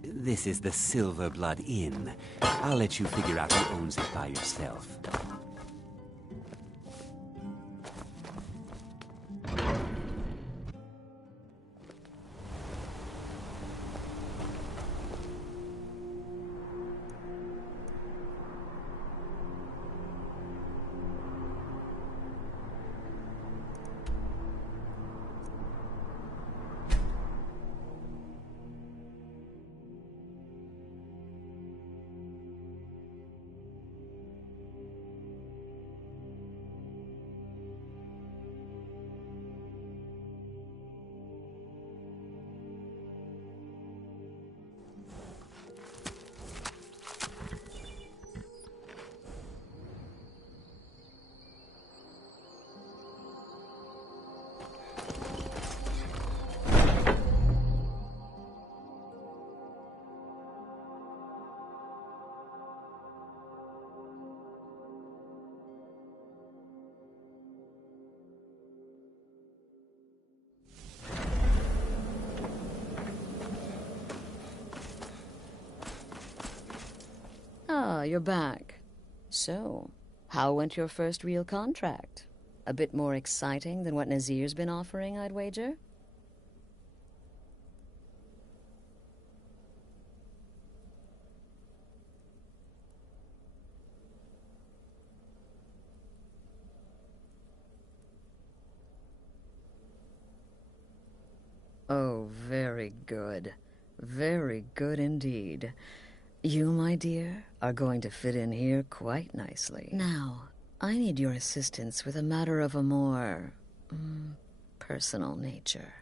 This is the Silverblood Inn. I'll let you figure out who owns it by yourself. Ah, you're back. So, how went your first real contract? A bit more exciting than what Nazir's been offering, I'd wager? Oh, very good. Very good indeed. You, my dear, are going to fit in here quite nicely. Now, I need your assistance with a matter of a more personal nature.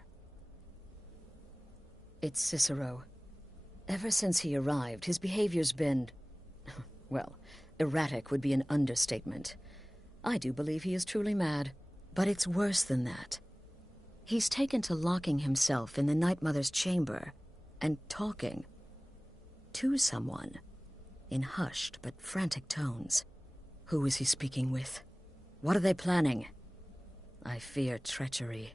It's Cicero. Ever since he arrived, his behavior's been, well, erratic would be an understatement. I do believe he is truly mad, but it's worse than that. He's taken to locking himself in the Night Mother's chamber and talking to someone in hushed but frantic tones. Who is he speaking with? What are they planning? I fear treachery.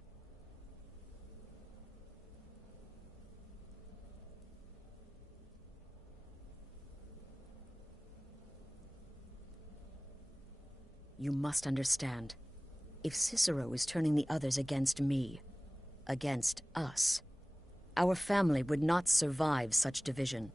You must understand. If Cicero is turning the others against me, against us, our family would not survive such division.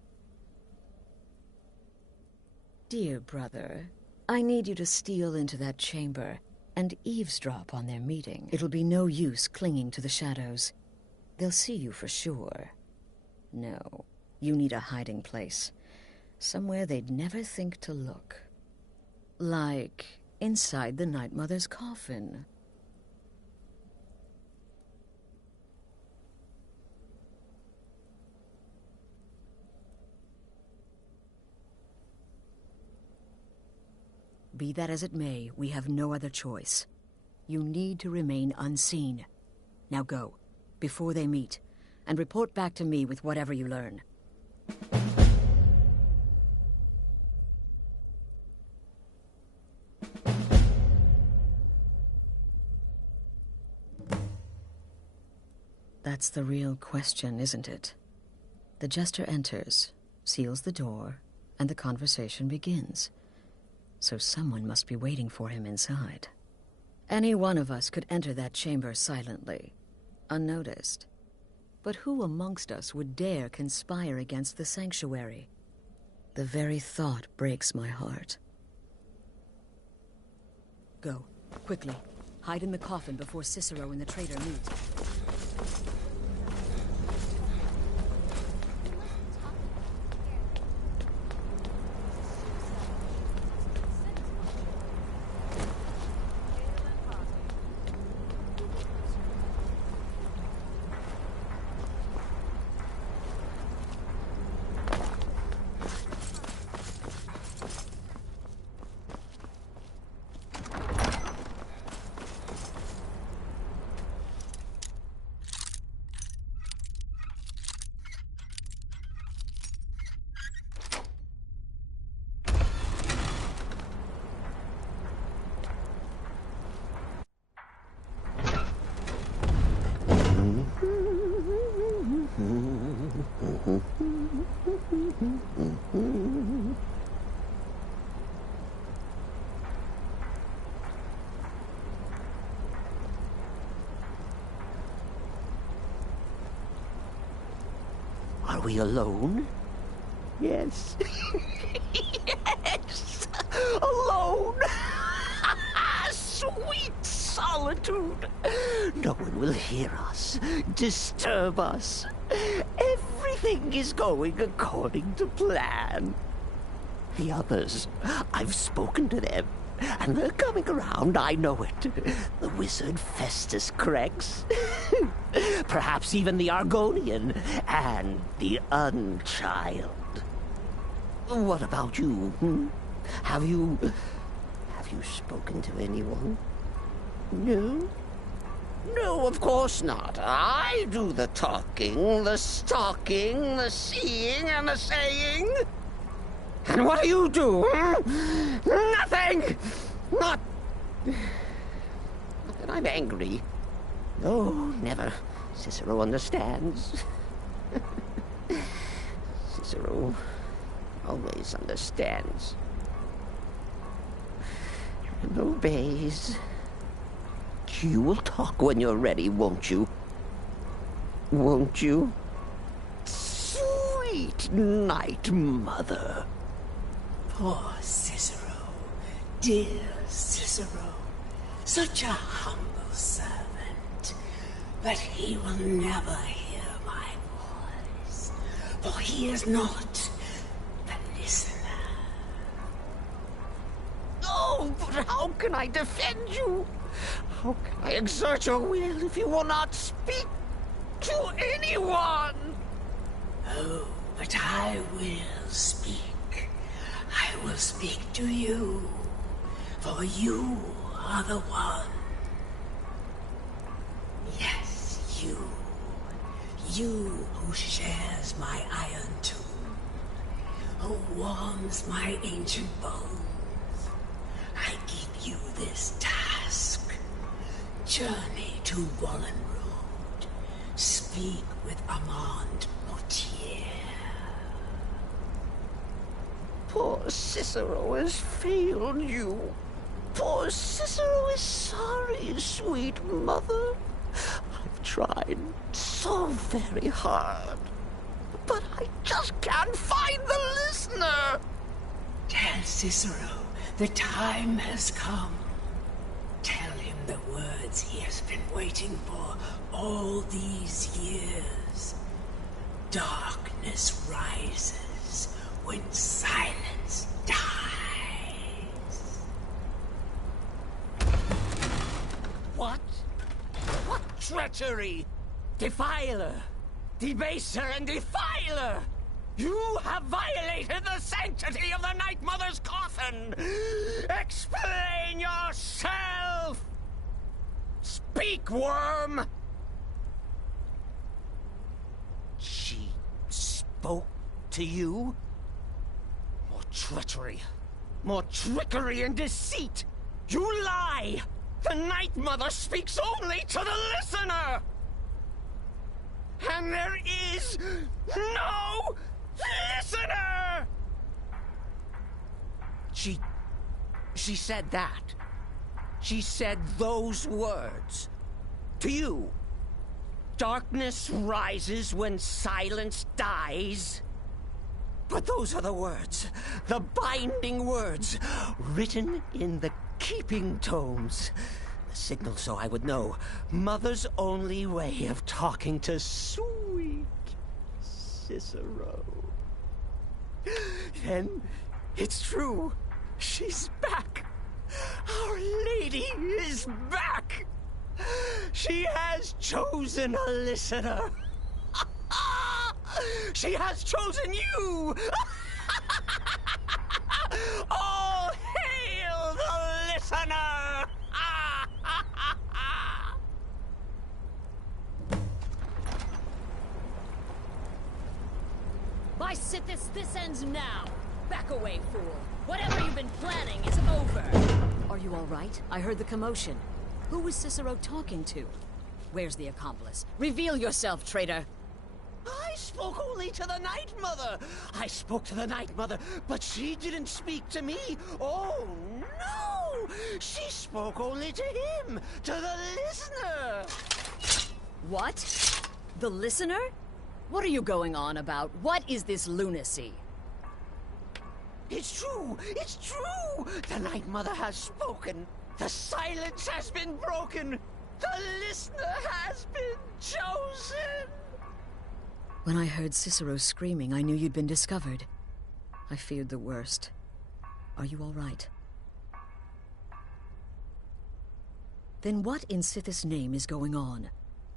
Dear brother, I need you to steal into that chamber and eavesdrop on their meeting. It'll be no use clinging to the shadows. They'll see you for sure. No, you need a hiding place. Somewhere they'd never think to look. Like inside the Night Mother's coffin. Be that as it may, we have no other choice. You need to remain unseen. Now go, before they meet, and report back to me with whatever you learn. That's the real question, isn't it? The jester enters, seals the door, and the conversation begins. So someone must be waiting for him inside. Any one of us could enter that chamber silently, unnoticed. But who amongst us would dare conspire against the sanctuary? The very thought breaks my heart. Go, quickly. Hide in the coffin before Cicero and the traitor meet. we alone? Yes. Yes! Alone! Sweet solitude! No one will hear us, disturb us. Everything is going according to plan. The others, I've spoken to them, and they're coming around, I know it. The wizard Festus Krex. Perhaps even the Argonian, and the Unchild. What about you? Have you spoken to anyone? No? No, of course not. I do the talking, the stalking, the seeing, and the saying. And what do you do? Nothing! Not that I'm angry. No, never. Cicero understands. Cicero always understands. And obeys. You will talk when you're ready, won't you? Won't you? Sweet night, Mother. Poor Cicero. Dear Cicero. Such a humble servant. But he will never hear my voice. For he is not the listener. Oh, but how can I defend you? How can I exert your will if you will not speak to anyone? Oh, but I will speak. I will speak to you, for you are the one. Yes, you. You who shares my iron tomb, who warms my ancient bones. I give you this task. Journey to Wallen Road. Speak with Armand Mortier. Poor Cicero has failed you. Poor Cicero is sorry, sweet mother. I've tried so very hard, but I just can't find the listener. Tell Cicero the time has come. Tell him the words he has been waiting for all these years. Darkness rises when silence dies. What? What treachery? Defiler! Debaser and defiler! You have violated the sanctity of the Night Mother's coffin! Explain yourself! Speak, worm! She spoke to you? More treachery. More trickery and deceit! You lie! The Night Mother speaks only to the listener! And there is no listener! She said that. She said those words. To you. Darkness rises when silence dies. But those are the words, the binding words, written in the keeping tomes. The signal so I would know. Mother's only way of talking to sweet Cicero. Then it's true. She's back. Our Lady is back. She has chosen a listener. She has chosen you. All hail the listener. By Sithis, this ends now. Back away, fool. Whatever you've been planning is over. Are you all right? I heard the commotion. Who was Cicero talking to? Where's the accomplice? Reveal yourself, traitor! I spoke only to the Night Mother. I spoke to the Night Mother, but she didn't speak to me. Oh, no! She spoke only to him, to the listener. What? The listener? What are you going on about? What is this lunacy? It's true! It's true! The Night Mother has spoken! The silence has been broken! The listener has been chosen! When I heard Cicero screaming, I knew you'd been discovered. I feared the worst. Are you all right? Then what in Sithis' name is going on?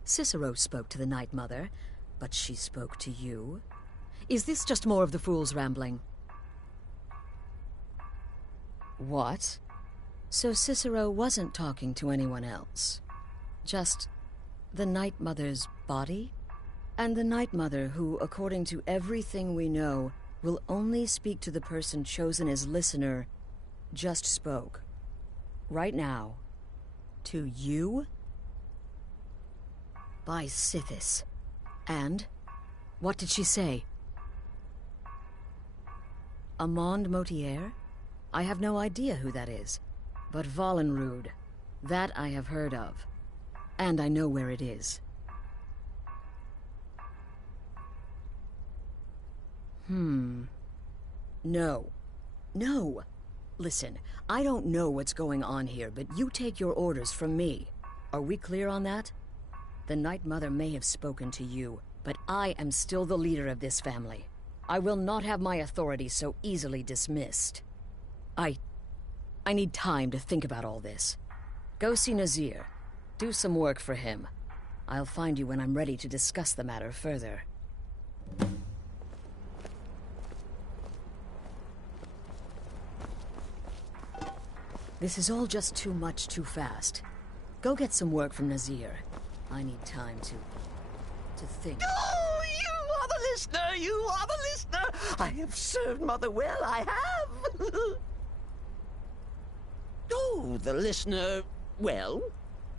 Cicero spoke to the Night Mother, but she spoke to you? Is this just more of the fool's rambling? What? So Cicero wasn't talking to anyone else? Just the Night Mother's body? And the Night Mother, who, according to everything we know, will only speak to the person chosen as listener, just spoke. Right now. To you? By Sithis. And? What did she say? Amand Motier? I have no idea who that is. But Valenrud, that I have heard of. And I know where it is. No. No. Listen, I don't know what's going on here, but you take your orders from me. Are we clear on that? The Night Mother may have spoken to you, but I am still the leader of this family. I will not have my authority so easily dismissed. I need time to think about all this. Go see Nazir. Do some work for him. I'll find you when I'm ready to discuss the matter further. This is all just too much too fast. Go get some work from Nazir. I need time to think. Oh, you are the listener! You are the listener! I have served Mother well, I have! Oh, the listener, well,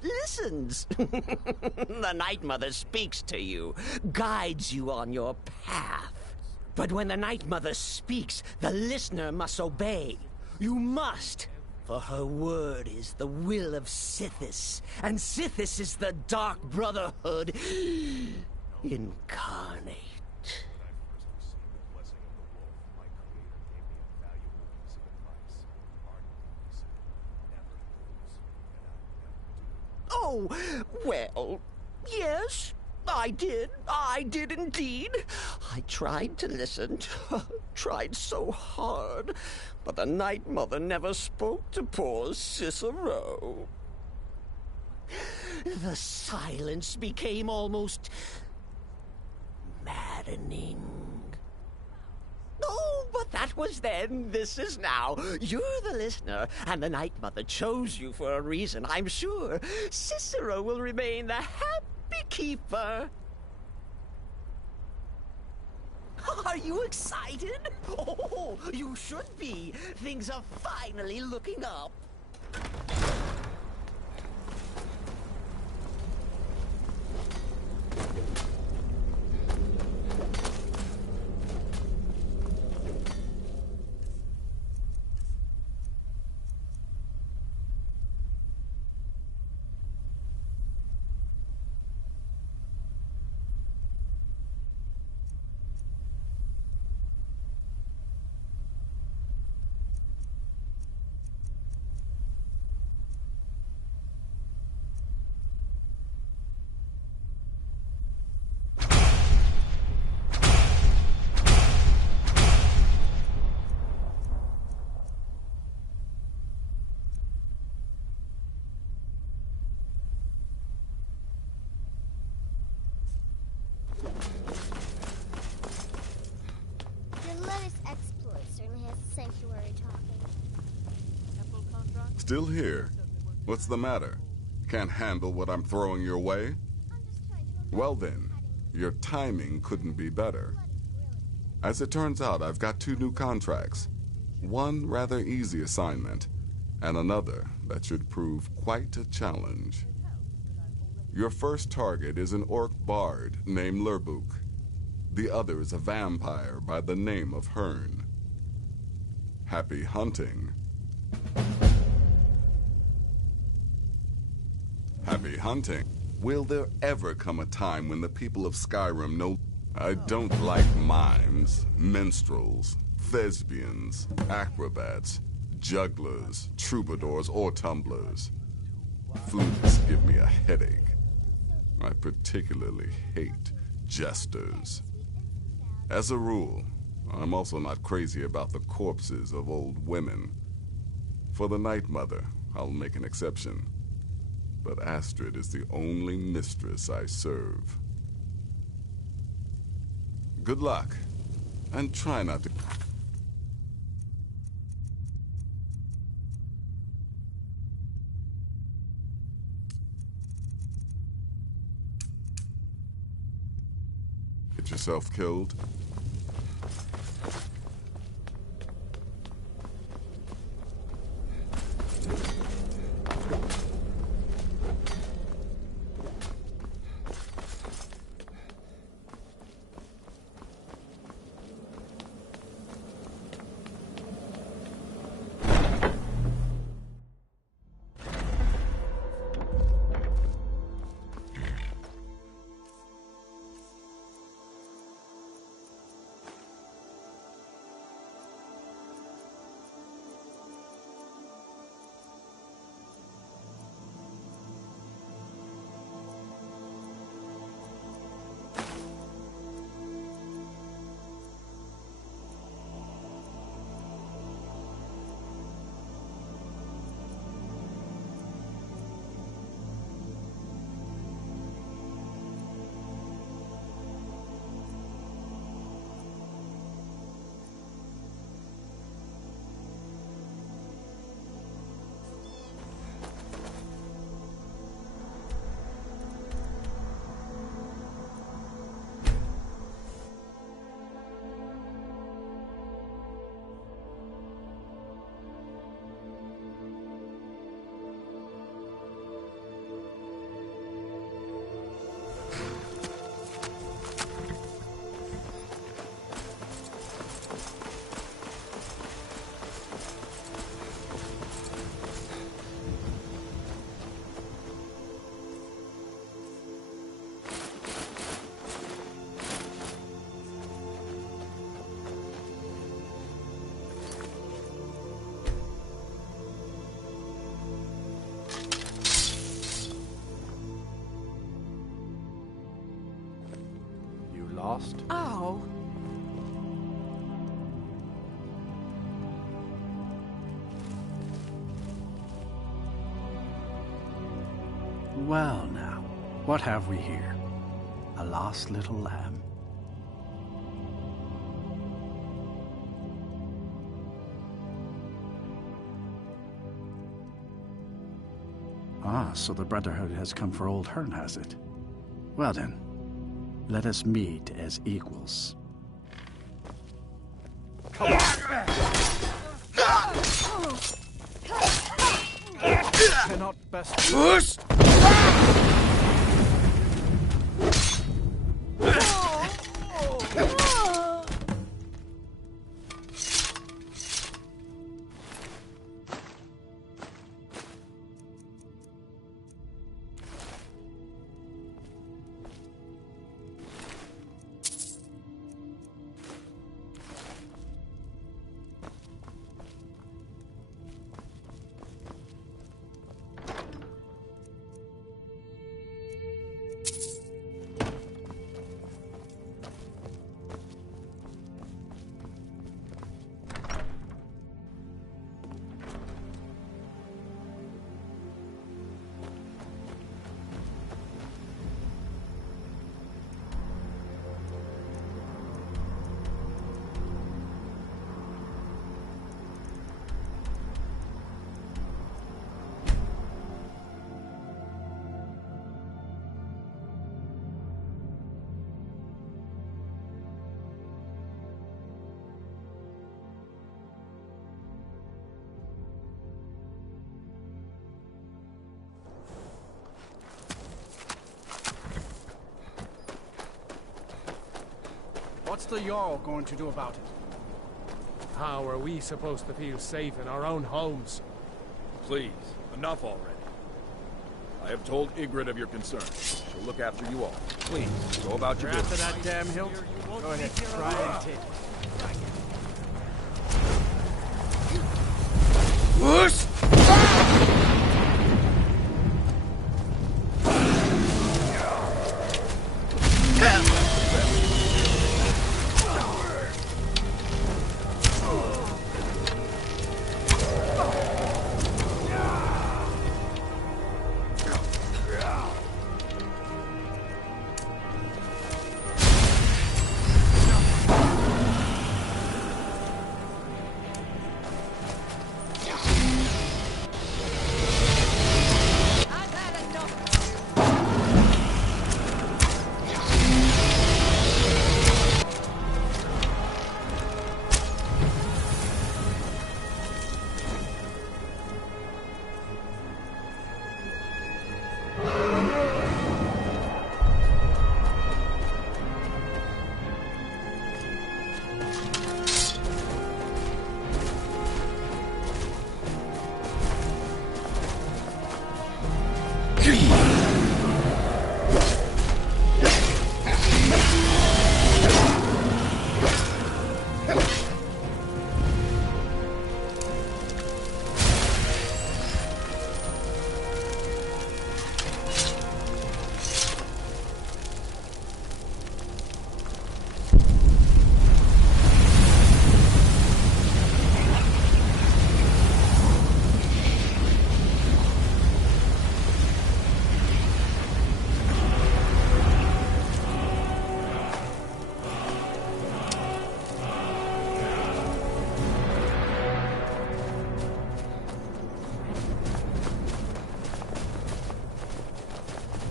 listens. The Night Mother speaks to you, guides you on your path. But when the Night Mother speaks, the listener must obey. You must! For her word is the will of Sithis, and Sithis is the Dark Brotherhood incarnate. Oh, well, yes, I did. I did indeed. I tried to listen, tried so hard, but the Night Mother never spoke to poor Cicero. The silence became almost maddening. Oh, but that was then. This is now. You're the listener, and the Night Mother chose you for a reason, I'm sure. Cicero will remain the happy keeper. Are you excited? Oh, you should be. Things are finally looking up. Still here? What's the matter? Can't handle what I'm throwing your way? Well then, your timing couldn't be better. As it turns out, I've got 2 new contracts. One rather easy assignment, and another that should prove quite a challenge. Your first target is an orc bard named Lurbuk. The other is a vampire by the name of Hearn. Happy hunting. Happy hunting. Will there ever come a time when the people of Skyrim know... I don't like mimes, minstrels, thespians, acrobats, jugglers, troubadours, or tumblers. Flutes give me a headache. I particularly hate jesters. As a rule, I'm also not crazy about the corpses of old women. For the Night Mother, I'll make an exception. But Astrid is the only mistress I serve. Good luck, and try not to... Get yourself killed? Lost? Oh. Well now, what have we here? A lost little lamb. Ah, so the Brotherhood has come for old Hearn, has it? Well then, let us meet as equals. Come on! Cannot best... What's the Jarl going to do about it? How are we supposed to feel safe in our own homes? Please, enough already. I have told Ygritte of your concerns. She'll look after you all. Please, go about your business. After that damn hill, go ahead, try and take it. Whoosh!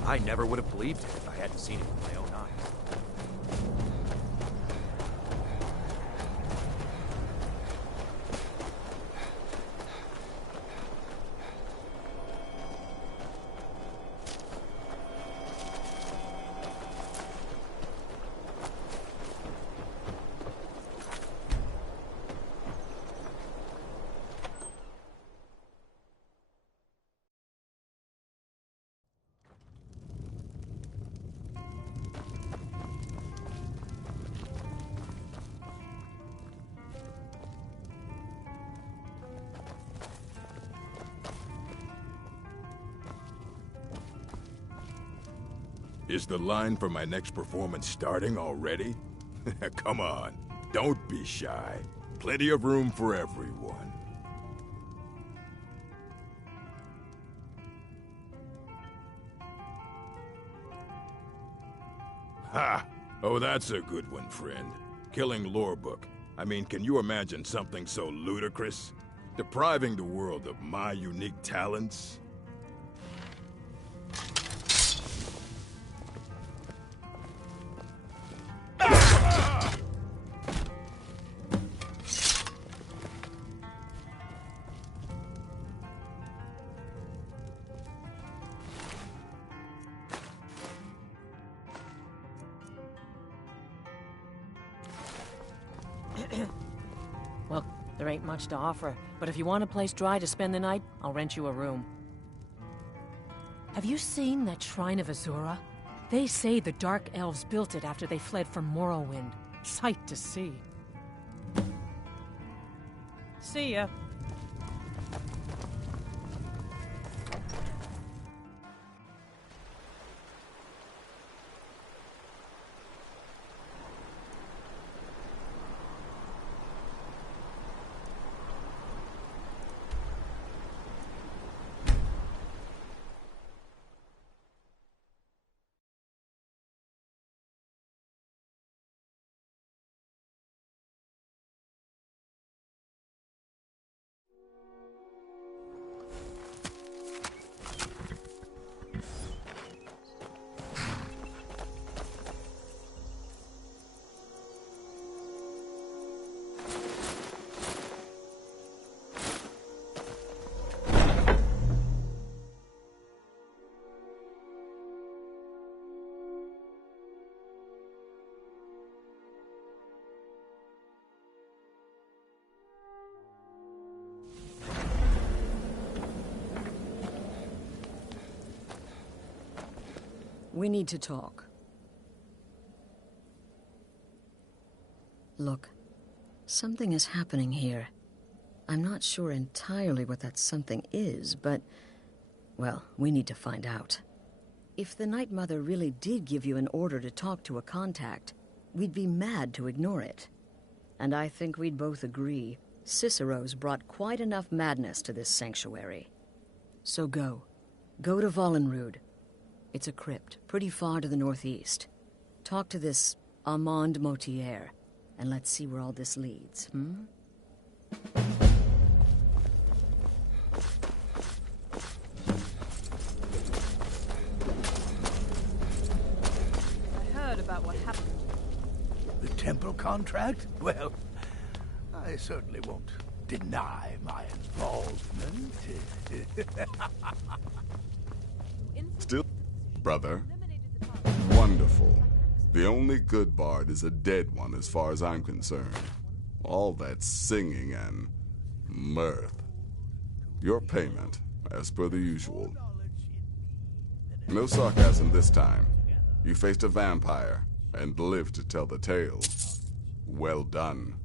I never would have believed it if I hadn't seen it with my own eyes. Is the line for my next performance starting already? Come on, don't be shy. Plenty of room for everyone. Ha! Oh, that's a good one, friend. Killing Lorebook. I mean, can you imagine something so ludicrous? Depriving the world of my unique talents? Well, there ain't much to offer, but if you want a place dry to spend the night, I'll rent you a room. Have you seen that Shrine of Azura? They say the Dark Elves built it after they fled from Morrowind. Sight to see. See ya. We need to talk. Look, something is happening here. I'm not sure entirely what that something is, but... well, we need to find out. If the Night Mother really did give you an order to talk to a contact, we'd be mad to ignore it. And I think we'd both agree, Cicero's brought quite enough madness to this sanctuary. So go. Go to Vollenrud. It's a crypt, pretty far to the northeast. Talk to this Armand Motier, and let's see where all this leads, I heard about what happened. The temple contract? Well, I certainly won't deny my involvement. Still, brother. Wonderful. The only good bard is a dead one as far as I'm concerned. All that singing and mirth. Your payment, as per the usual. No sarcasm this time. You faced a vampire and lived to tell the tale. Well done.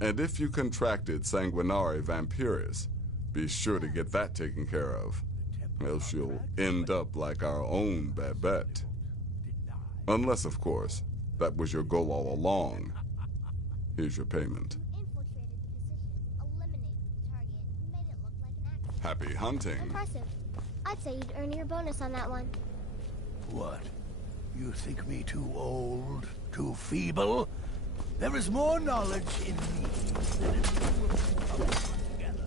And if you contracted Sanguinare Vampiris, be sure to get that taken care of. Else you'll end up like our own Babette. Unless, of course, that was your goal all along. Here's your payment. Happy hunting. Impressive. I'd say you'd earn your bonus on that one. What? You think me too old? Too feeble? There is more knowledge in me than in you put together.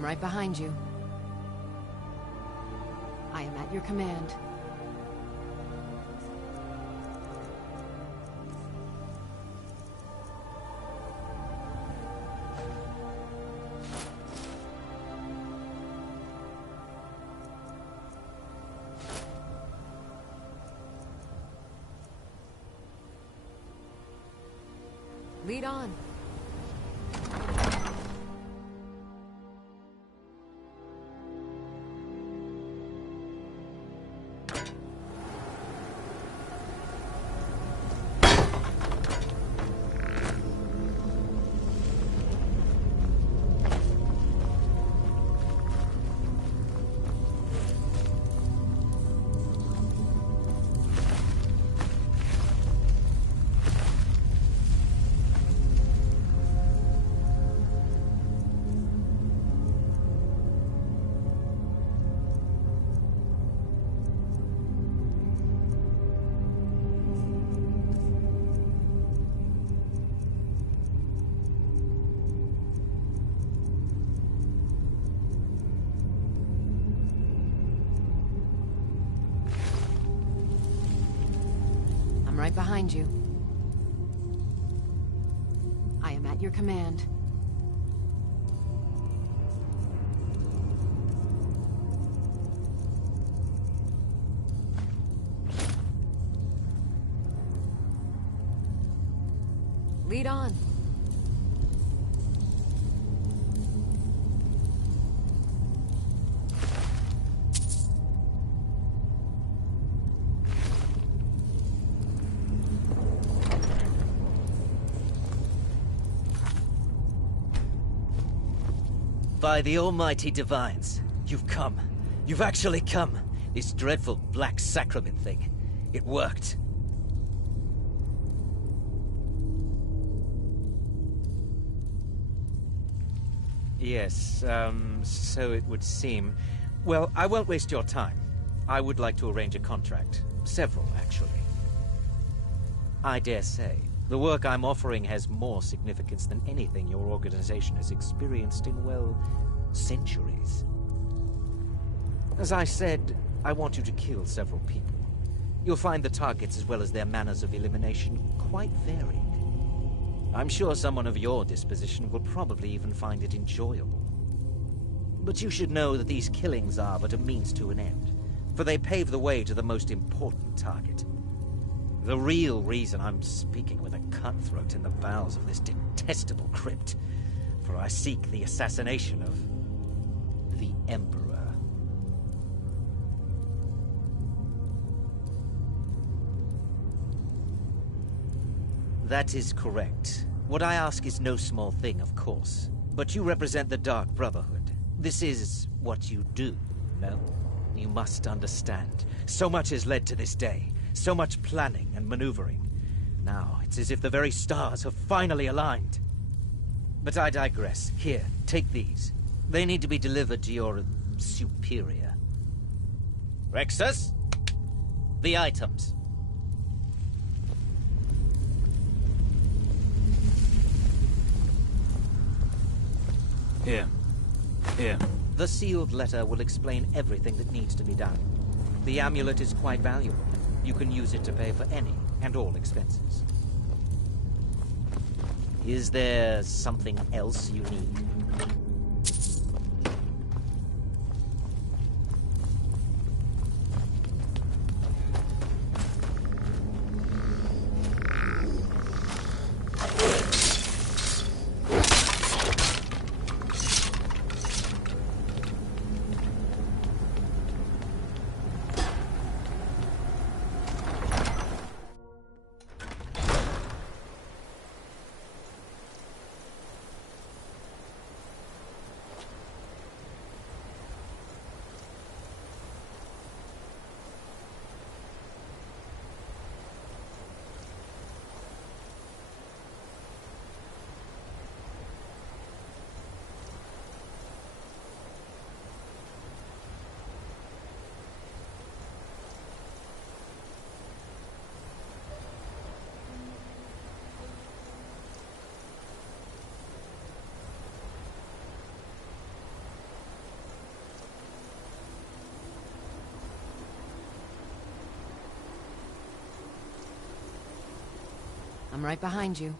I'm right behind you. I am at your command. Lead on. Right behind you. I am at your command. Lead on. By the almighty divines, you've come. You've actually come. This dreadful black sacrament thing. It worked. Yes, so it would seem. Well, I won't waste your time. I would like to arrange a contract. Several, actually. I dare say, the work I'm offering has more significance than anything your organization has experienced in, well, centuries. As I said, I want you to kill several people. You'll find the targets as well as their manners of elimination quite varied. I'm sure someone of your disposition will probably even find it enjoyable. But you should know that these killings are but a means to an end, for they pave the way to the most important target. The real reason I'm speaking with a cutthroat in the bowels of this detestable crypt, for I seek the assassination of the Emperor. That is correct. What I ask is no small thing, of course. But you represent the Dark Brotherhood. This is what you do, no? You must understand. So much has led to this day. So much planning and maneuvering. Now, it's as if the very stars have finally aligned. But I digress. Here, take these. They need to be delivered to your superior. Rexus? The items. Here. Here. The sealed letter will explain everything that needs to be done. The amulet is quite valuable. You can use it to pay for any and all expenses. Is there something else you need? I'm right behind you.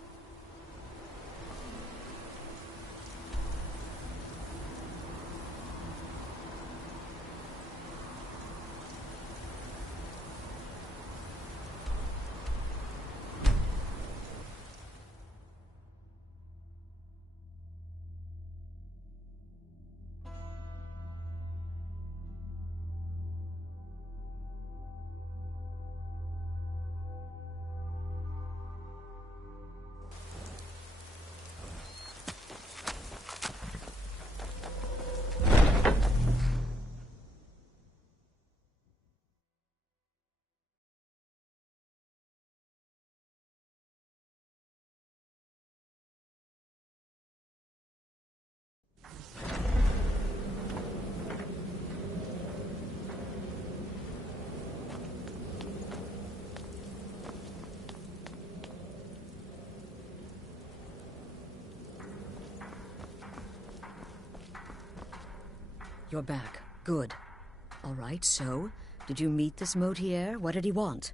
You're back. Good. All right, so, did you meet this Motier? What did he want?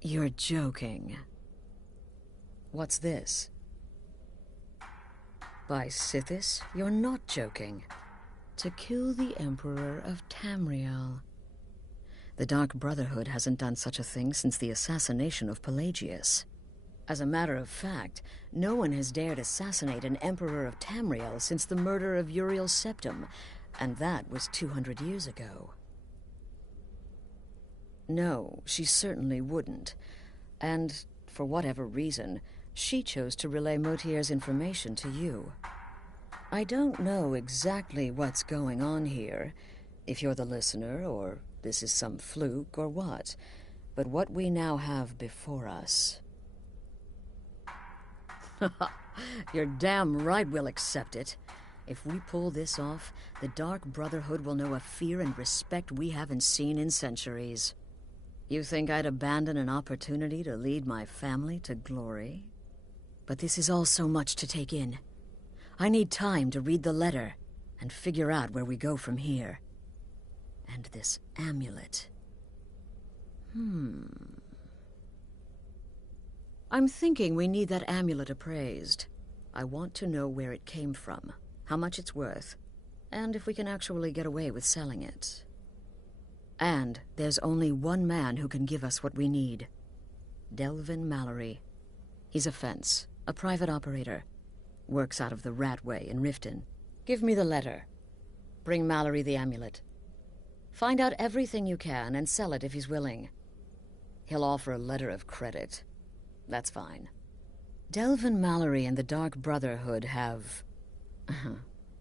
You're joking. What's this? By Sithis, you're not joking. To kill the Emperor of Tamriel. The Dark Brotherhood hasn't done such a thing since the assassination of Pelagius. As a matter of fact, no one has dared assassinate an Emperor of Tamriel since the murder of Uriel Septim, and that was 200 years ago. No, she certainly wouldn't. And, for whatever reason, she chose to relay Motier's information to you. I don't know exactly what's going on here, if you're the listener, or this is some fluke, or what. But what we now have before us... You're damn right we'll accept it. If we pull this off, the Dark Brotherhood will know a fear and respect we haven't seen in centuries. You think I'd abandon an opportunity to lead my family to glory? But this is all so much to take in. I need time to read the letter and figure out where we go from here. And this amulet. I'm thinking we need that amulet appraised. I want to know where it came from, how much it's worth, and if we can actually get away with selling it. And there's only one man who can give us what we need. Delvin Mallory. He's a fence, a private operator. Works out of the Ratway in Riften. Give me the letter. Bring Mallory the amulet. Find out everything you can and sell it if he's willing. He'll offer a letter of credit. That's fine. Delvin Mallory and the Dark Brotherhood have...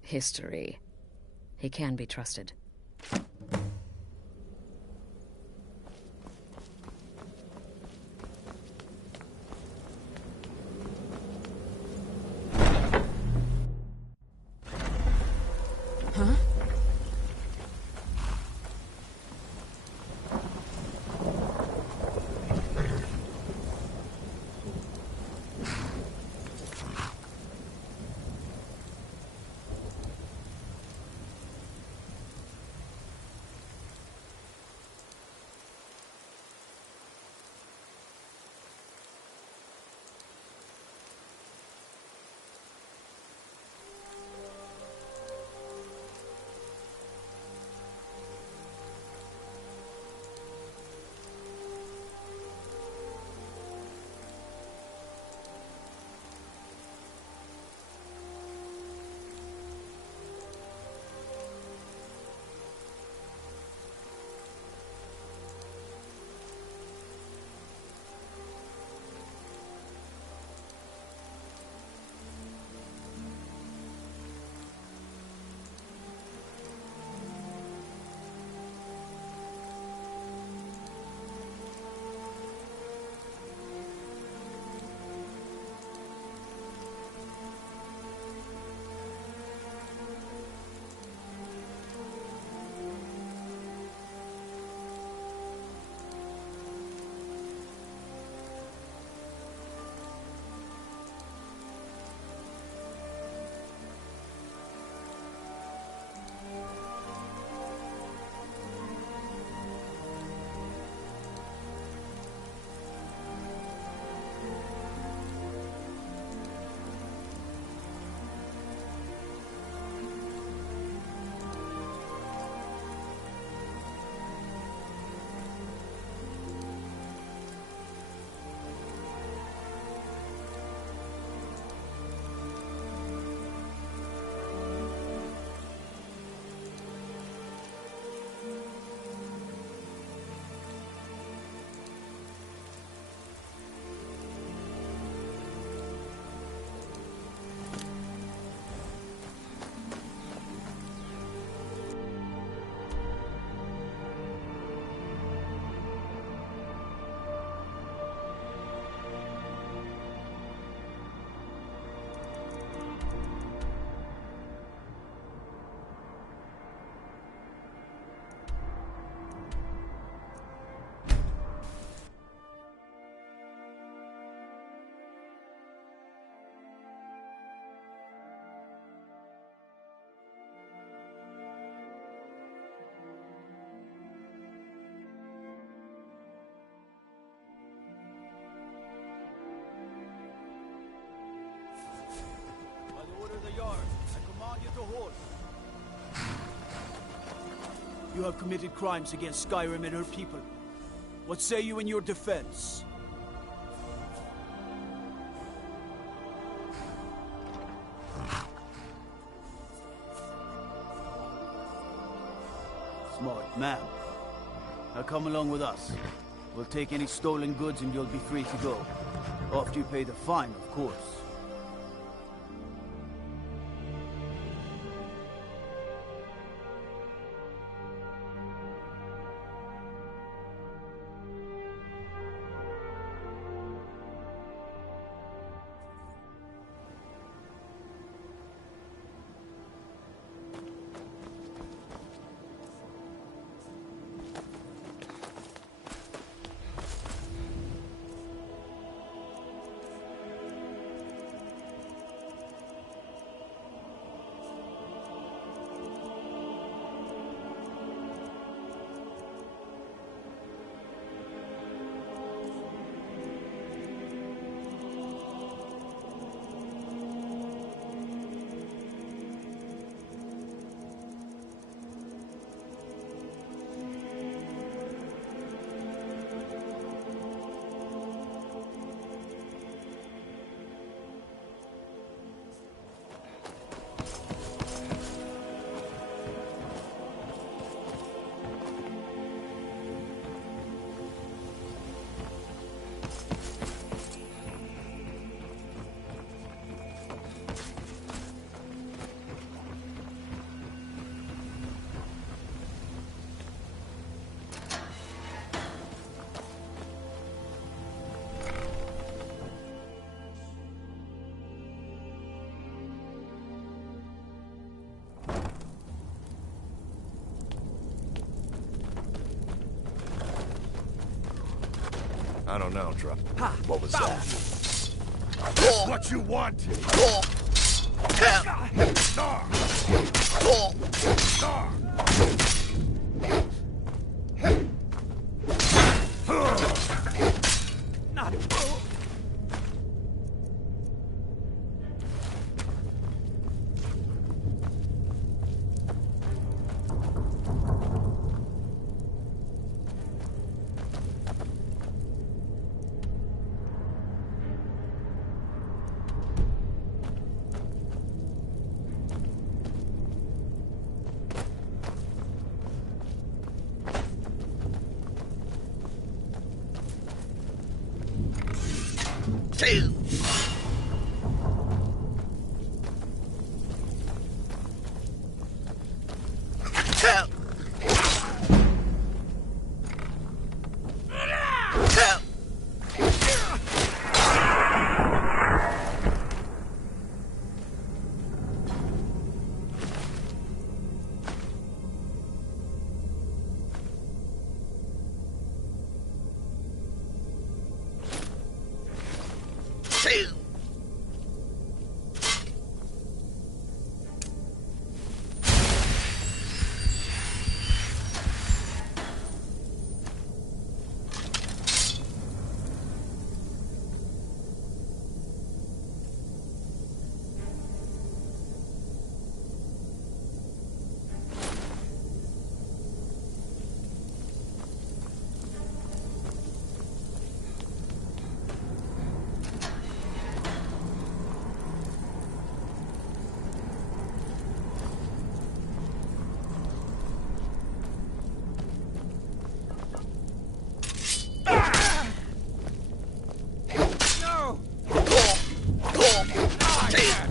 history. He can be trusted. Huh? guard. I command you to hold. You have committed crimes against Skyrim and her people. What say you in your defense? Smart man. Now come along with us. We'll take any stolen goods and you'll be free to go. After you pay the fine, of course. I don't know, Truck. What was that? That's what you wanted!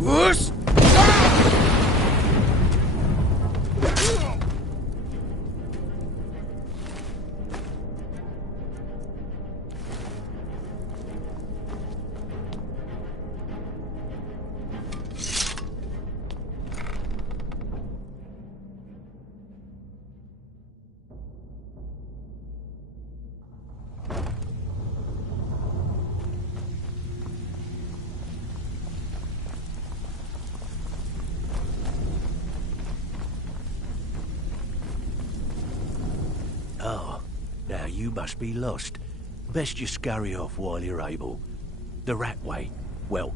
Whoosh! Oh, now you must be lost. Best you scurry off while you're able. The rat way, well,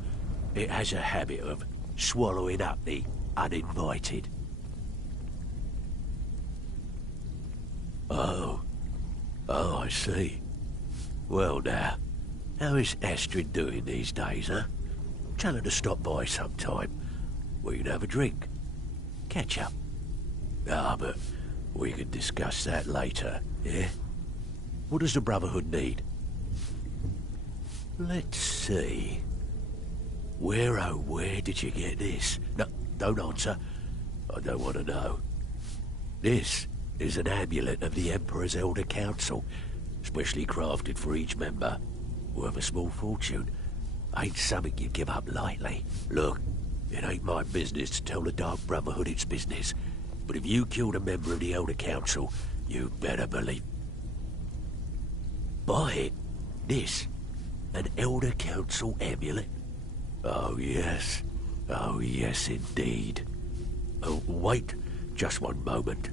it has a habit of swallowing up the uninvited. Oh, I see. Well now, how is Astrid doing these days, huh? Tell her to stop by sometime. We can have a drink. Catch up. But we can discuss that later, yeah? What does the Brotherhood need? Let's see. Where did you get this? No, don't answer. I don't want to know. This is an amulet of the Emperor's Elder Council, specially crafted for each member. Worth a small fortune. Ain't something you give up lightly. Look, it ain't my business to tell the Dark Brotherhood its business, but if you killed a member of the Elder Council, you better believe... Buy it. This. An Elder Council amulet. Oh yes indeed. Oh, wait just one moment.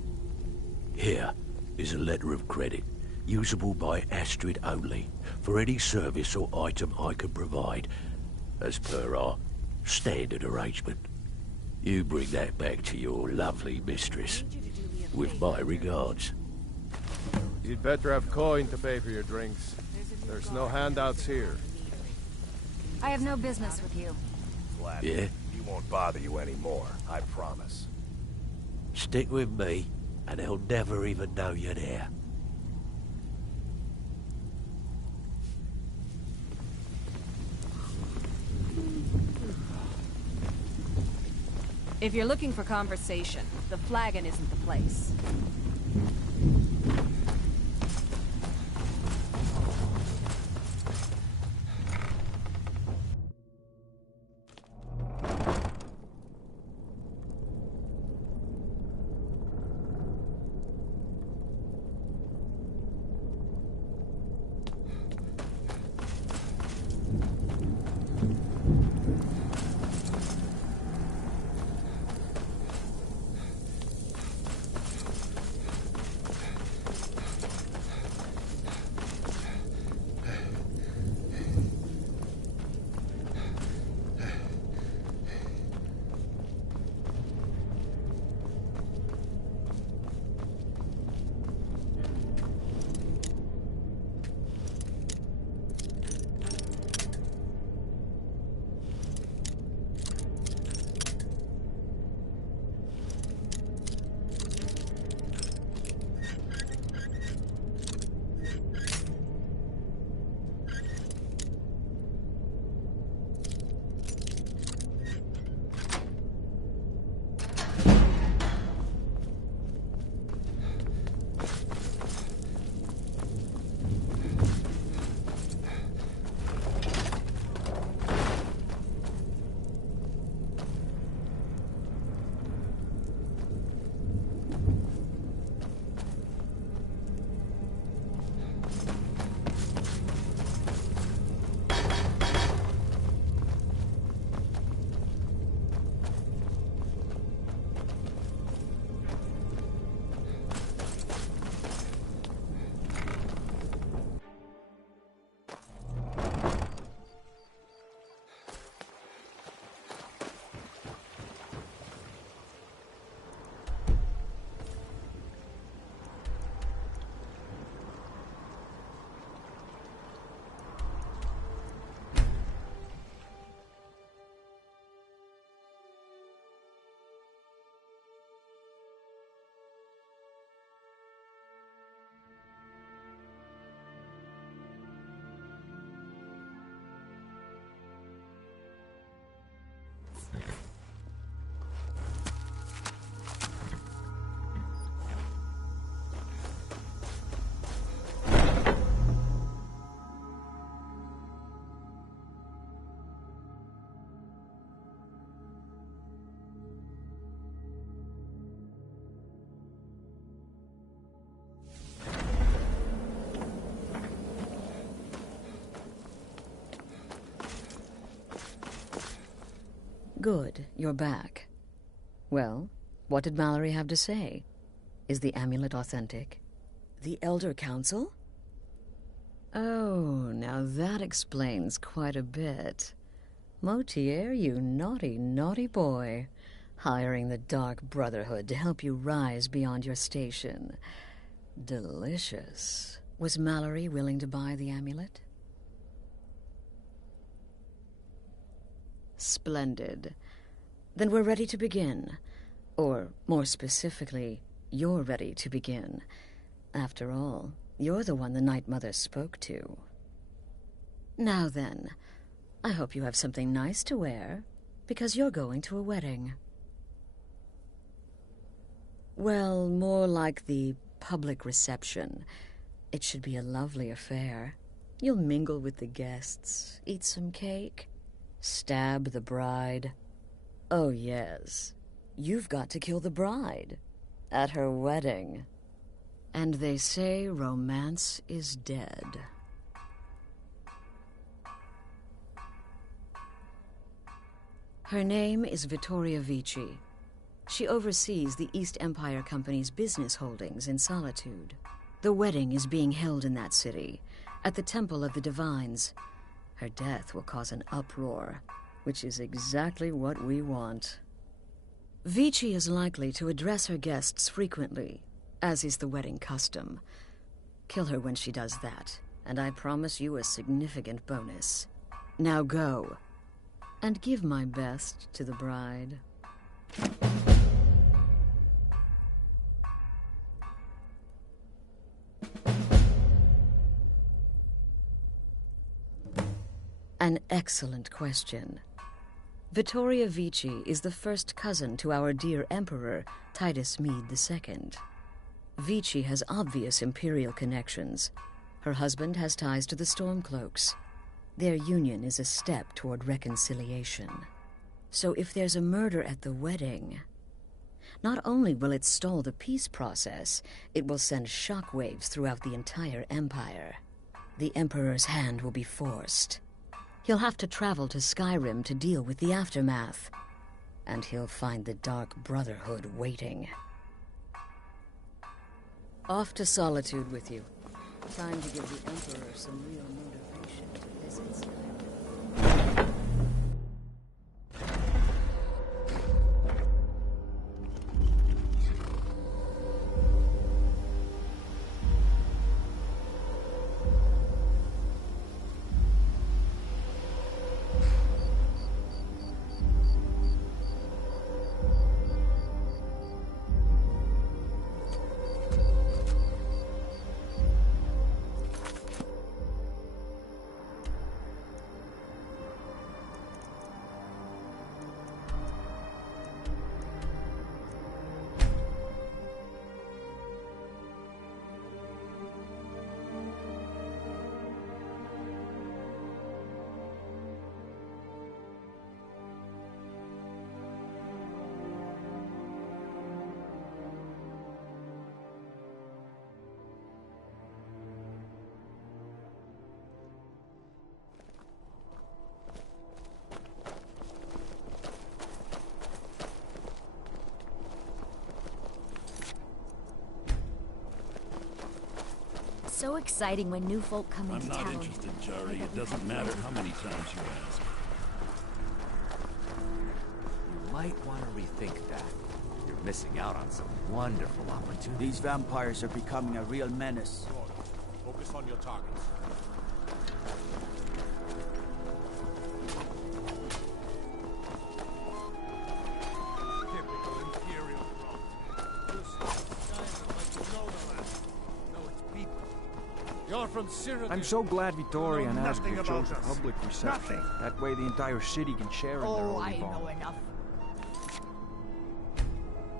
Here is a letter of credit, usable by Astrid only, for any service or item I can provide, as per our standard arrangement. You bring that back to your lovely mistress, with my regards. You'd better have coin to pay for your drinks. There's no handouts here. I have no business with you. Yeah? He won't bother you anymore, I promise. Stick with me, and they'll never even know you're there. If you're looking for conversation, the flagon isn't the place. Good, you're back. Well, what did Mallory have to say? Is the amulet authentic? The Elder Council? Oh, now that explains quite a bit. Motier, you naughty, naughty boy. Hiring the Dark Brotherhood to help you rise beyond your station. Delicious. Was Mallory willing to buy the amulet? Splendid. Then we're ready to begin. Or, more specifically, you're ready to begin. After all, you're the one the Night Mother spoke to. Now then, I hope you have something nice to wear, because you're going to a wedding. Well, more like the public reception. It should be a lovely affair. You'll mingle with the guests, eat some cake, stab the bride. Oh, yes. You've got to kill the bride at her wedding. And they say romance is dead. Her name is Vittoria Vici. She oversees the East Empire Company's business holdings in Solitude. The wedding is being held in that city, at the Temple of the Divines. Her death will cause an uproar, which is exactly what we want. Vici is likely to address her guests frequently, as is the wedding custom. Kill her when she does that, and I promise you a significant bonus. Now go, and give my best to the bride. An excellent question. Vittoria Vici is the first cousin to our dear Emperor, Titus Mede II. Vici has obvious imperial connections. Her husband has ties to the Stormcloaks. Their union is a step toward reconciliation. So if there's a murder at the wedding, not only will it stall the peace process, it will send shockwaves throughout the entire Empire. The Emperor's hand will be forced. He'll have to travel to Skyrim to deal with the aftermath. And he'll find the Dark Brotherhood waiting. Off to Solitude with you. Time to give the Emperor some real motivation to visit Skyrim. So exciting when new folk come into town. I'm not interested, Jari. It doesn't matter how many times you ask. You might want to rethink that. You're missing out on some wonderful opportunities. These vampires are becoming a real menace. Focus on your targets. Typical Imperial You're from Cyrodiil. I'm so glad Vittoria and nothing Asger about chose a us. public reception. Nothing. That way the entire city can share in their Oh, holy I know bond. enough.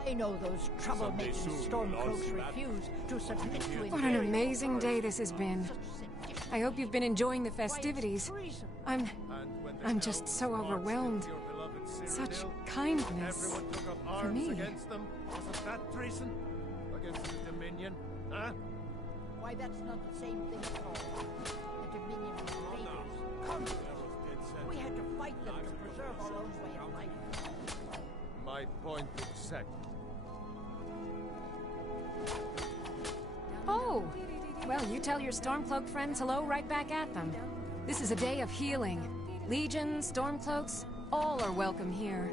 I know those troublemaking soon, we'll all Stormcloaks see that. refuse to submit to What an amazing day this has been. I hope you've been enjoying the festivities. I'm just so overwhelmed. Such kindness Everyone took up for arms me. against them. Wasn't that treason? Against the Dominion, huh? Why, that's not the same thing at all. The Dominion of invaders. Conquerors. We had to fight them to preserve our own way of life. My point exactly. Oh! Well, you tell your Stormcloak friends hello right back at them. This is a day of healing. Legion, Stormcloaks, all are welcome here.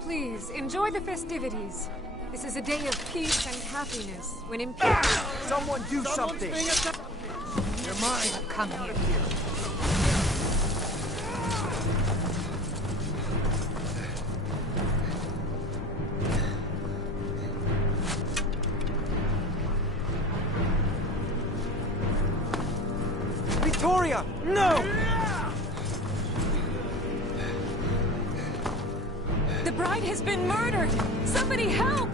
Please, enjoy the festivities. This is a day of peace and happiness, when Imperial... Someone do something! You're mine! Come here. Victoria! No! The bride has been murdered! Somebody help!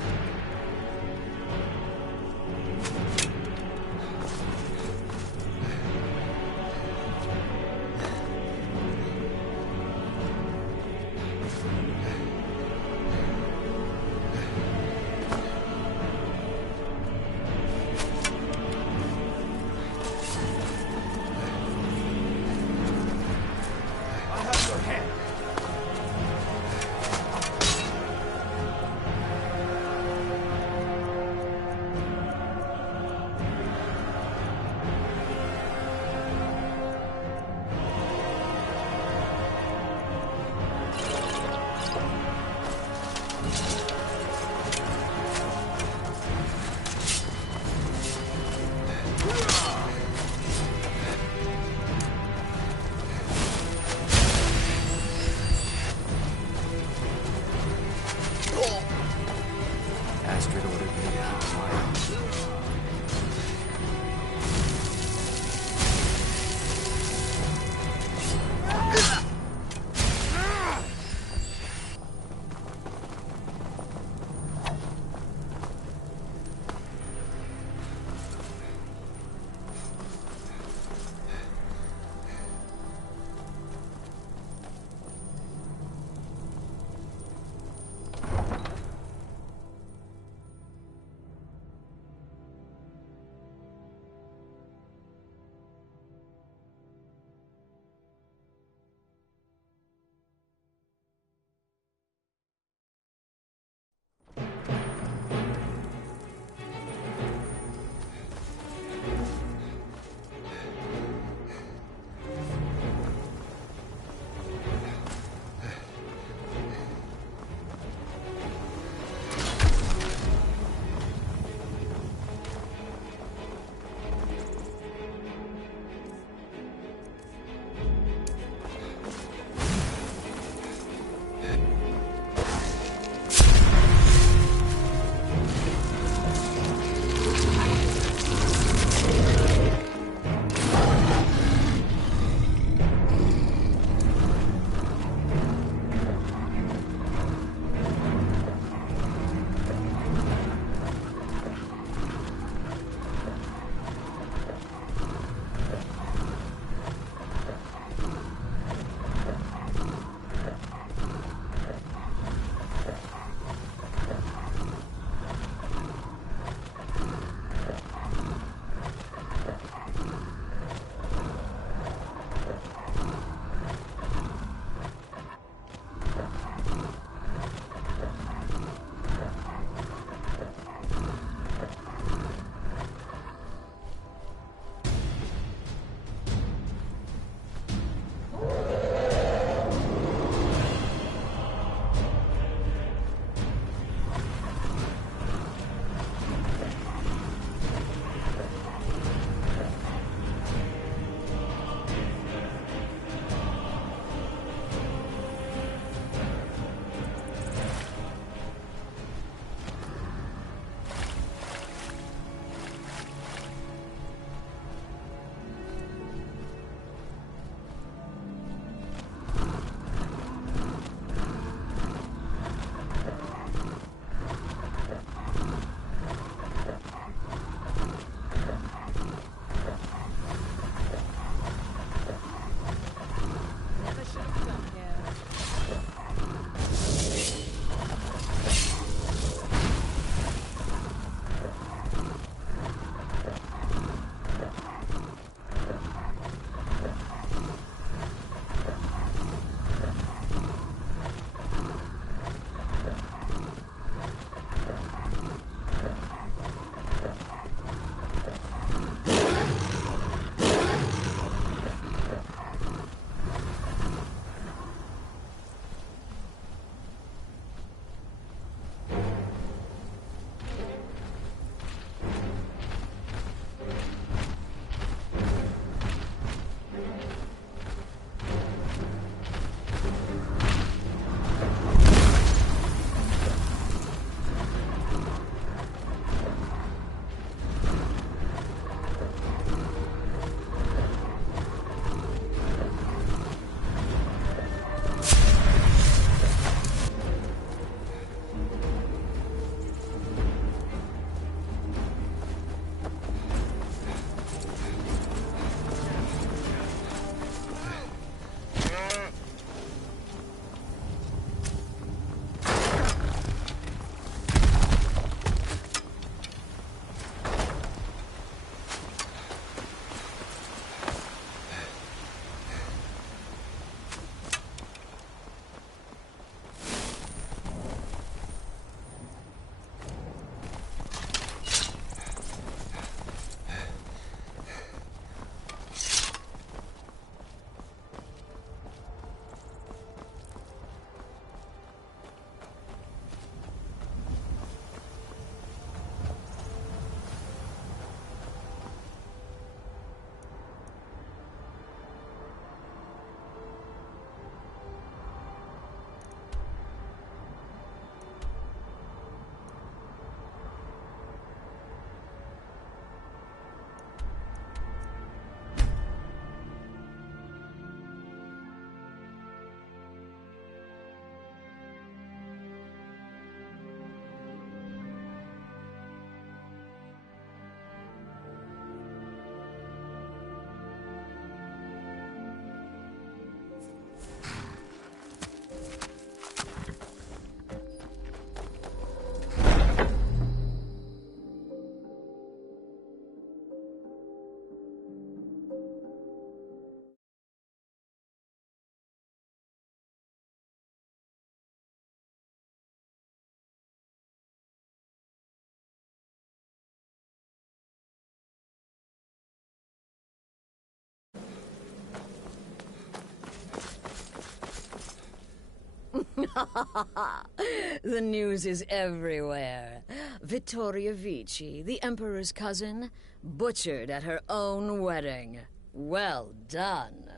The news is everywhere. Vittoria Vici, the Emperor's cousin, butchered at her own wedding. Well done.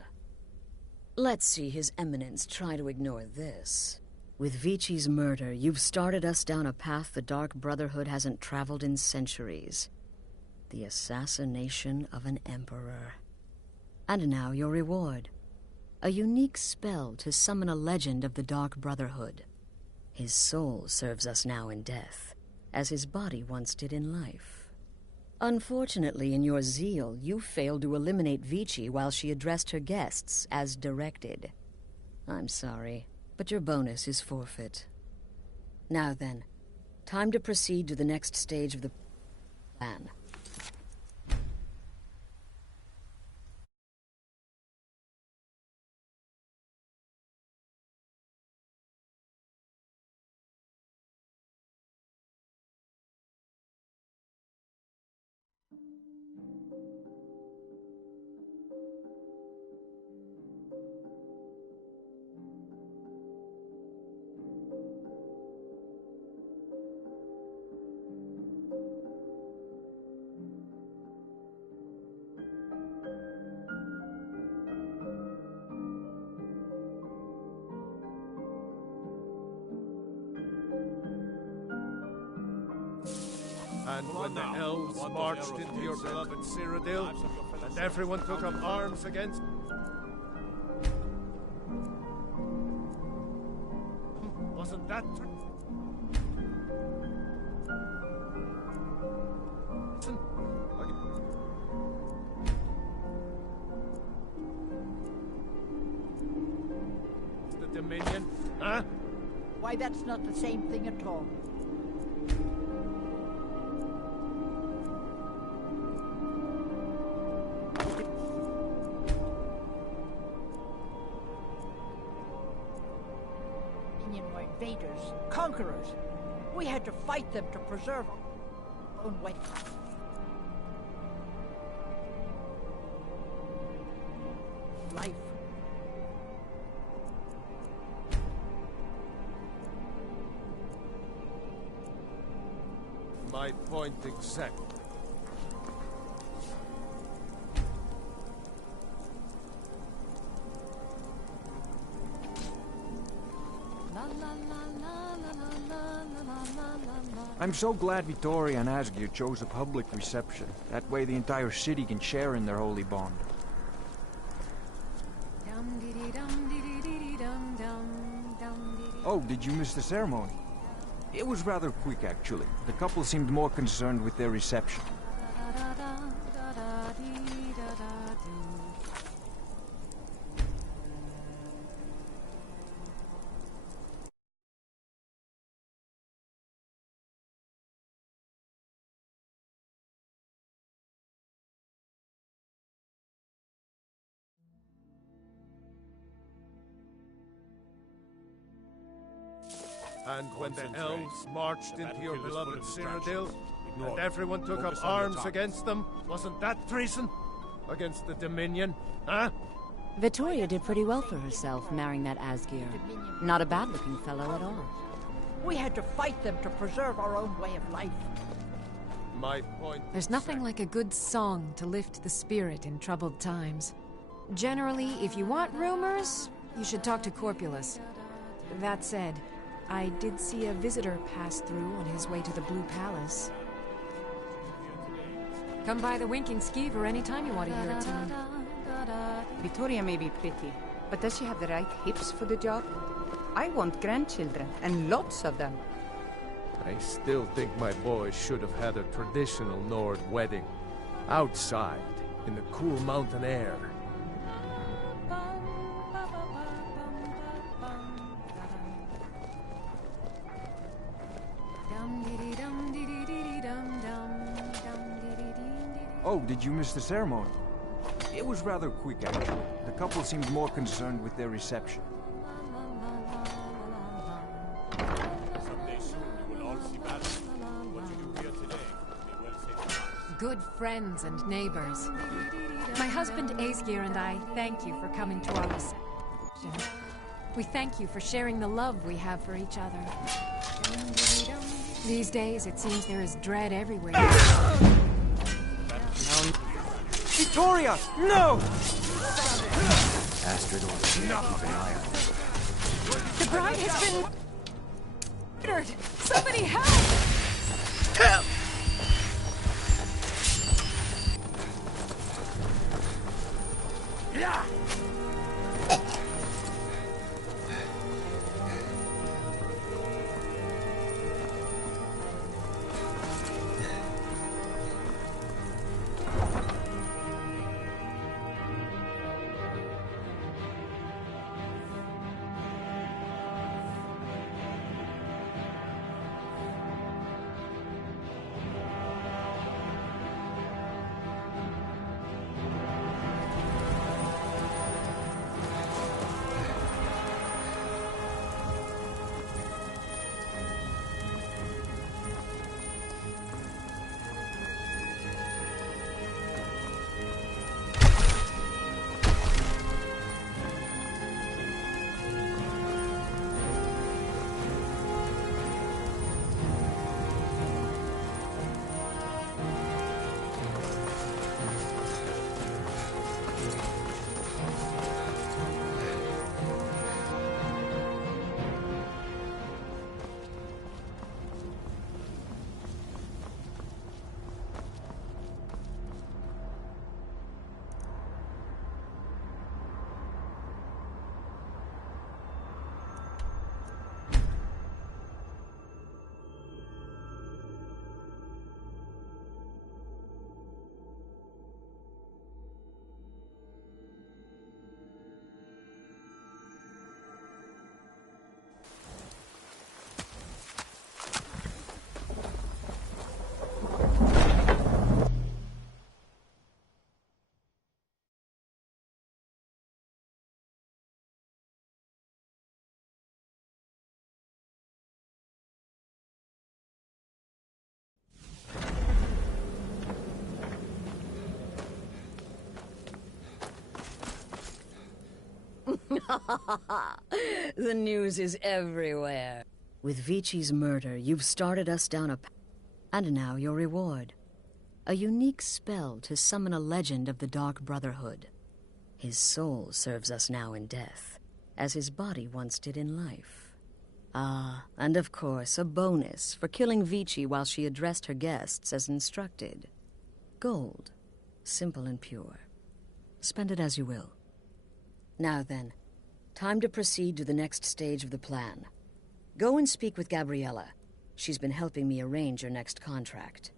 Let's see His Eminence try to ignore this. With Vici's murder, you've started us down a path the Dark Brotherhood hasn't traveled in centuries. The assassination of an emperor. And now your reward. A unique spell to summon a legend of the Dark Brotherhood. His soul serves us now in death, as his body once did in life. Unfortunately, in your zeal, you failed to eliminate Vici while she addressed her guests as directed. I'm sorry, but your bonus is forfeit. Now then, time to proceed to the next stage of the plan. And when the elves marched into your beloved Cyrodiil, and everyone took up arms against... Wasn't that... The Dominion, huh? Why, that's not the same thing at all. Were invaders, conquerors. We had to fight them to preserve our own way. Life. My point exactly. I'm so glad Vittoria and Asgeir chose a public reception. That way the entire city can share in their holy bond. Oh, did you miss the ceremony? It was rather quick, actually. The couple seemed more concerned with their reception. And when the elves marched into your beloved Cyrodiil, and everyone took up arms against them, wasn't that treason? Against the Dominion, huh? Vittoria did pretty well for herself, marrying that Asgeir. Not a bad-looking fellow at all. We had to fight them to preserve our own way of life. My point... There's nothing like a good song to lift the spirit in troubled times. Generally, if you want rumors, you should talk to Corpulus. That said, I did see a visitor pass through on his way to the Blue Palace. Come by the Winking Skeever anytime you want to hear a tune. Vittoria may be pretty, but does she have the right hips for the job? I want grandchildren, and lots of them. I still think my boy should have had a traditional Nord wedding. Outside, in the cool mountain air. Oh, did you miss the ceremony? It was rather quick, actually. The couple seemed more concerned with their reception. Someday soon we will all see battle. What you do here today may well say goodbye. Good friends and neighbors. My husband Asgeir and I thank you for coming to our reception. We thank you for sharing the love we have for each other. These days, it seems there is dread everywhere. Victoria! No! Astrid or keep an eye on her. The bride has been murdered! Somebody help! Help! Yeah! The news is everywhere. With Vici's murder, you've started us down a path. And now your reward. A unique spell to summon a legend of the Dark Brotherhood. His soul serves us now in death, as his body once did in life. Ah, and of course, a bonus for killing Vici while she addressed her guests as instructed. Gold. Simple and pure. Spend it as you will. Now then, time to proceed to the next stage of the plan. Go and speak with Gabriella. She's been helping me arrange your next contract.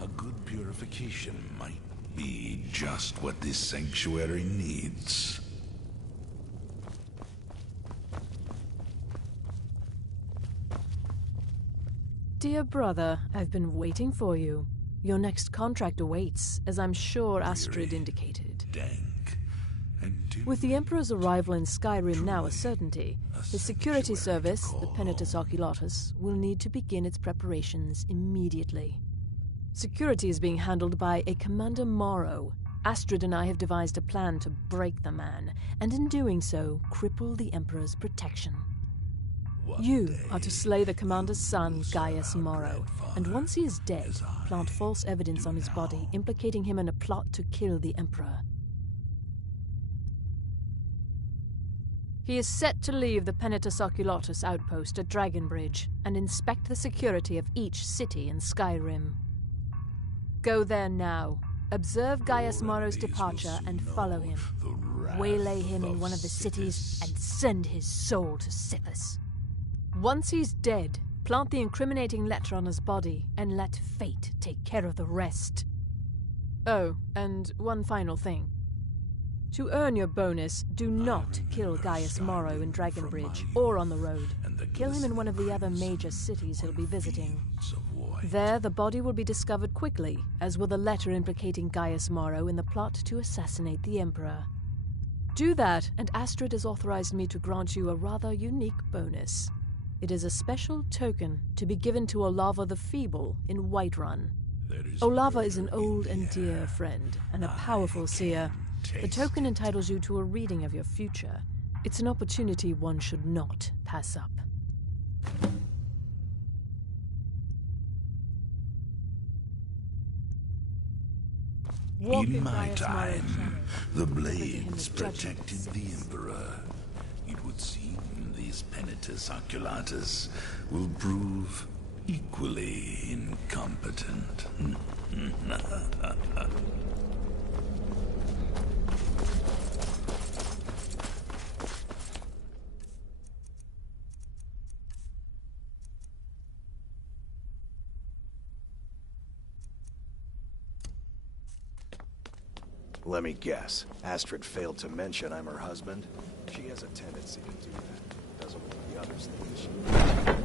A good purification might be just what this sanctuary needs. Dear brother, I've been waiting for you. Your next contract awaits, as I'm sure Astrid indicated. Dank. With the Emperor's arrival in Skyrim now a certainty, his security service, the Pt.2 Oculatus, will need to begin its preparations immediately. Security is being handled by a Commander Morrow. Astrid and I have devised a plan to break the man, and in doing so, cripple the Emperor's protection. You are to slay the Commander's son, Gaius Morrow, and once he is dead, plant false evidence on his body, implicating him in a plot to kill the Emperor. He is set to leave the Pt.2 Oculatus outpost at Dragonbridge and inspect the security of each city in Skyrim. Go there now, Observe Gaius Morrow's departure and follow him. Waylay him in one of the cities and send his soul to Sithis. Once he's dead, plant the incriminating letter on his body and let fate take care of the rest. Oh, and one final thing. To earn your bonus, do not kill Gaius Morrow in Dragonbridge or on the road. Kill him in one of the other major cities he'll be visiting. There, the body will be discovered quickly, as will the letter implicating Gaius Morrow in the plot to assassinate the Emperor. Do that, and Astrid has authorized me to grant you a rather unique bonus. It is a special token to be given to Olava the Feeble in Whiterun. Olava is an old and dear friend, and a powerful seer. The token entitles you to a reading of your future. It's an opportunity one should not pass up. In my time, the blades protected the Emperor. It would seem these Penitus Oculatus will prove equally incompetent. Let me guess. Astrid failed to mention I'm her husband. She has a tendency to do that. Doesn't want the others think she...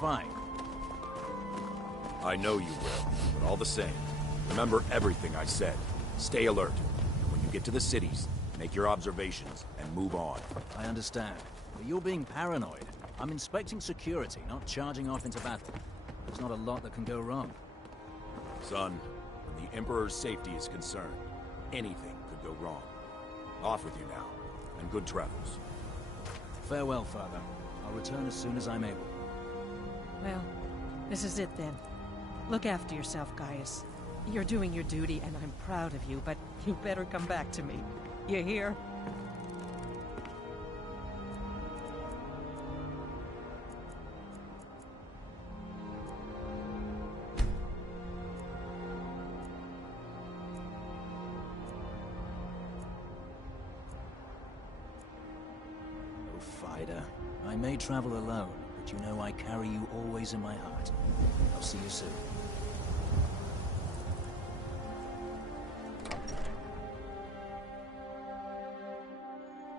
fine. I know you will, but all the same, remember everything I said. Stay alert. When you get to the cities, make your observations and move on. I understand, but you're being paranoid. I'm inspecting security, not charging off into battle. There's not a lot that can go wrong. Son, when the Emperor's safety is concerned, anything could go wrong. Off with you now, and good travels. Farewell, Father. I'll return as soon as I'm able. Well, this is it then. Look after yourself, Gaius. You're doing your duty, and I'm proud of you, but you better come back to me. You hear? Fider. I may travel alone, but you know I carry you always in my heart. I'll see you soon.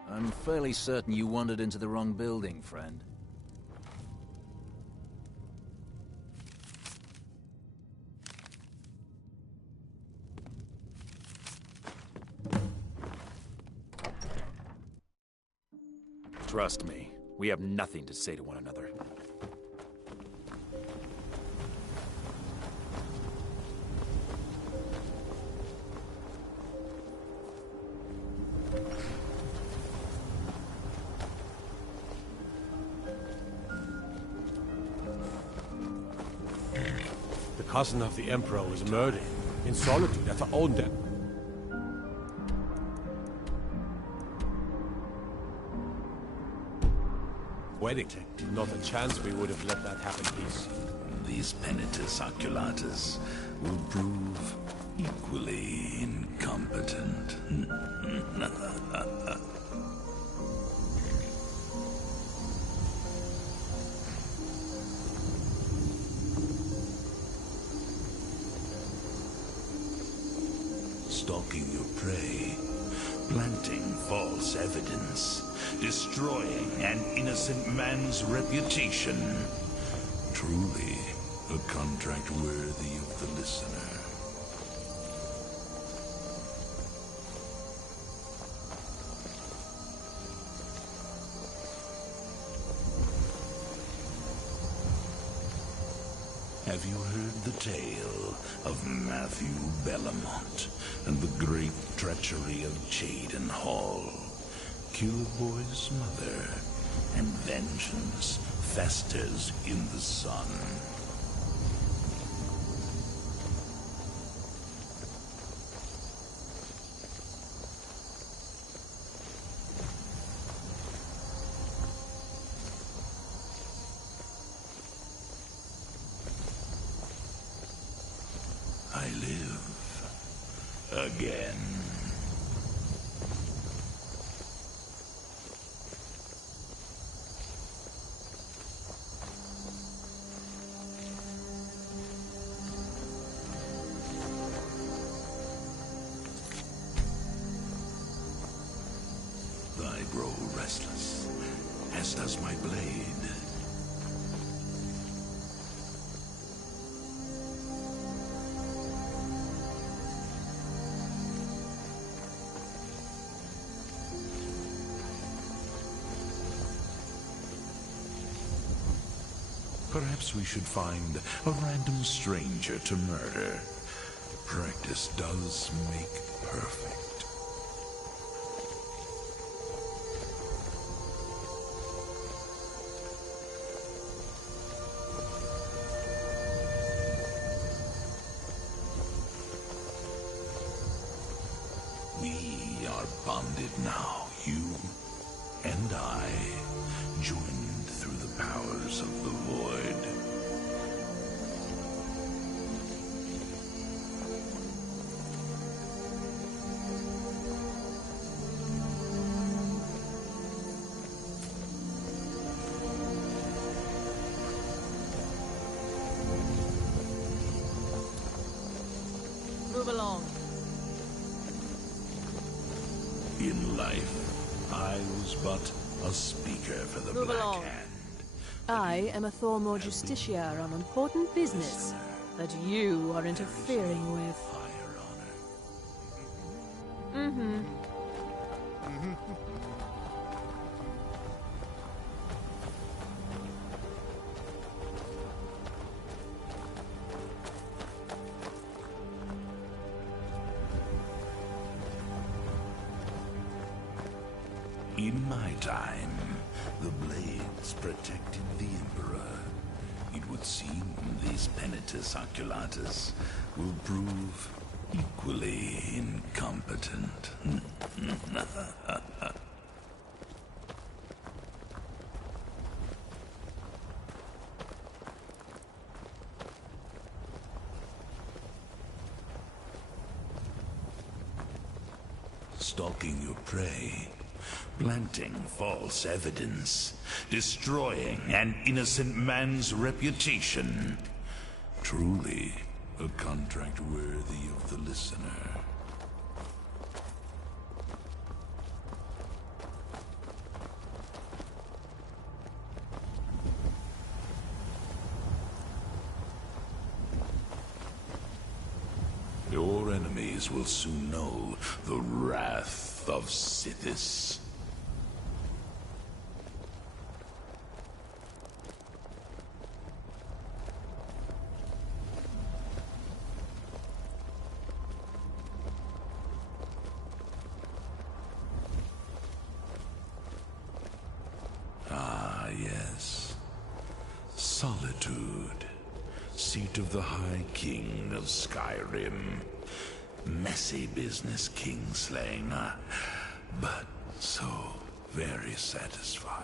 I'm fairly certain you wandered into the wrong building, friend. Trust me, we have nothing to say to one another. The cousin of the Emperor was murdered in solitude at her own death. Wedding. Not a chance we would have let that happen, please. These Penitus Oculatus will prove equally incompetent. Stalking your prey, planting false evidence, destroying an innocent man's reputation. Truly, a contract worthy of the listener. Have you heard the tale of Matthew Bellamont and the great treachery of Jaden Hall? Killboy's mother, and vengeance festers in the sun. I live again. I grow restless, as does my blade. Perhaps we should find a random stranger to murder. Practice does make perfect. We are bonded now, you and I, joined through the powers of the void. Move along. In life, I was but a speaker for the Move Black along. Hand. I am a Thormore Justiciar on important business that you are interfering with. Mm-hmm. In my time, the blades protected the Emperor. It would seem these Penitus Oculatus will prove equally incompetent. Stalking your prey, planting false evidence, destroying an innocent man's reputation. Truly, a contract worthy of the listener. Your enemies will soon know the wrath of Sithis. Ah, yes. Solitude. Seat of the High King of Skyrim. Messy business, kingslaying, but so very satisfying.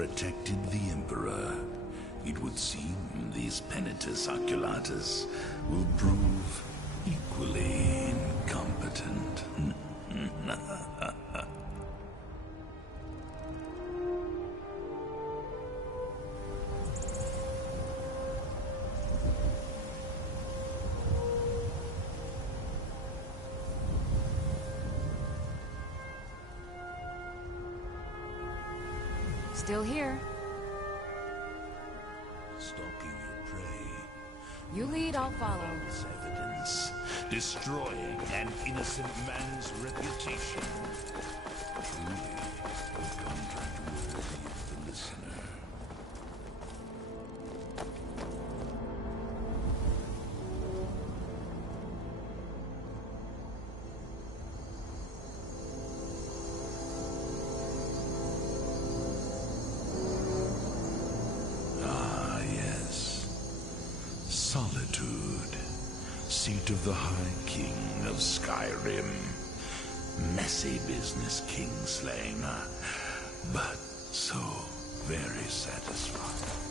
protected the Emperor, it would seem these Pt.2 Oculatus will prove equally incompetent. Still here. Stalking your prey. You lead, I'll follow. False evidence. Destroying an innocent man's reputation. Truly, a contract worthy of the listener. Solitude, seat of the High King of Skyrim. Messy business, kingslaying, but so very satisfying.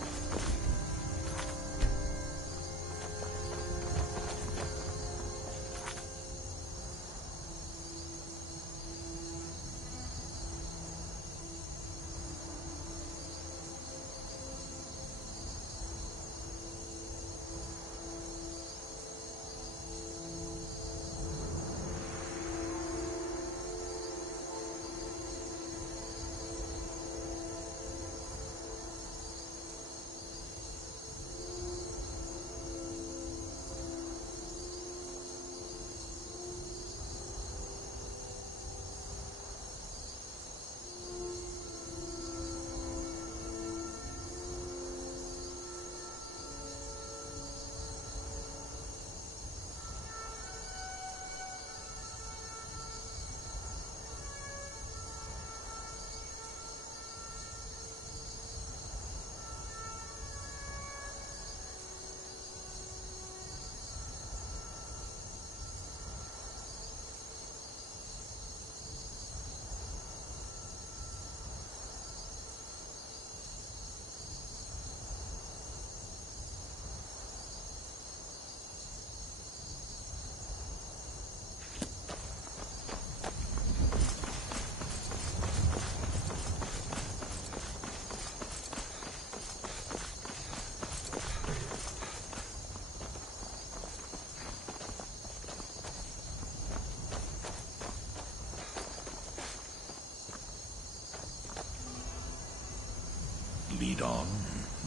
Lead on,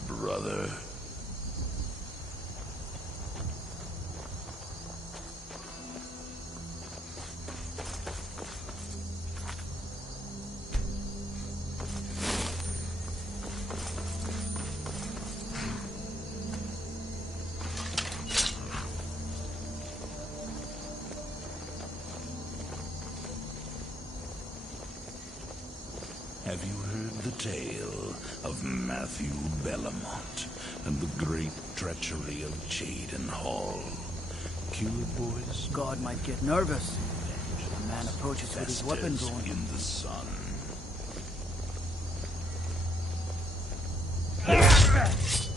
brother. Have you heard the tale of Matthew Bellamont and the great treachery of Jaden Hall? Boys, God might get nervous. A man approaches with his weapon drawn. In the sun.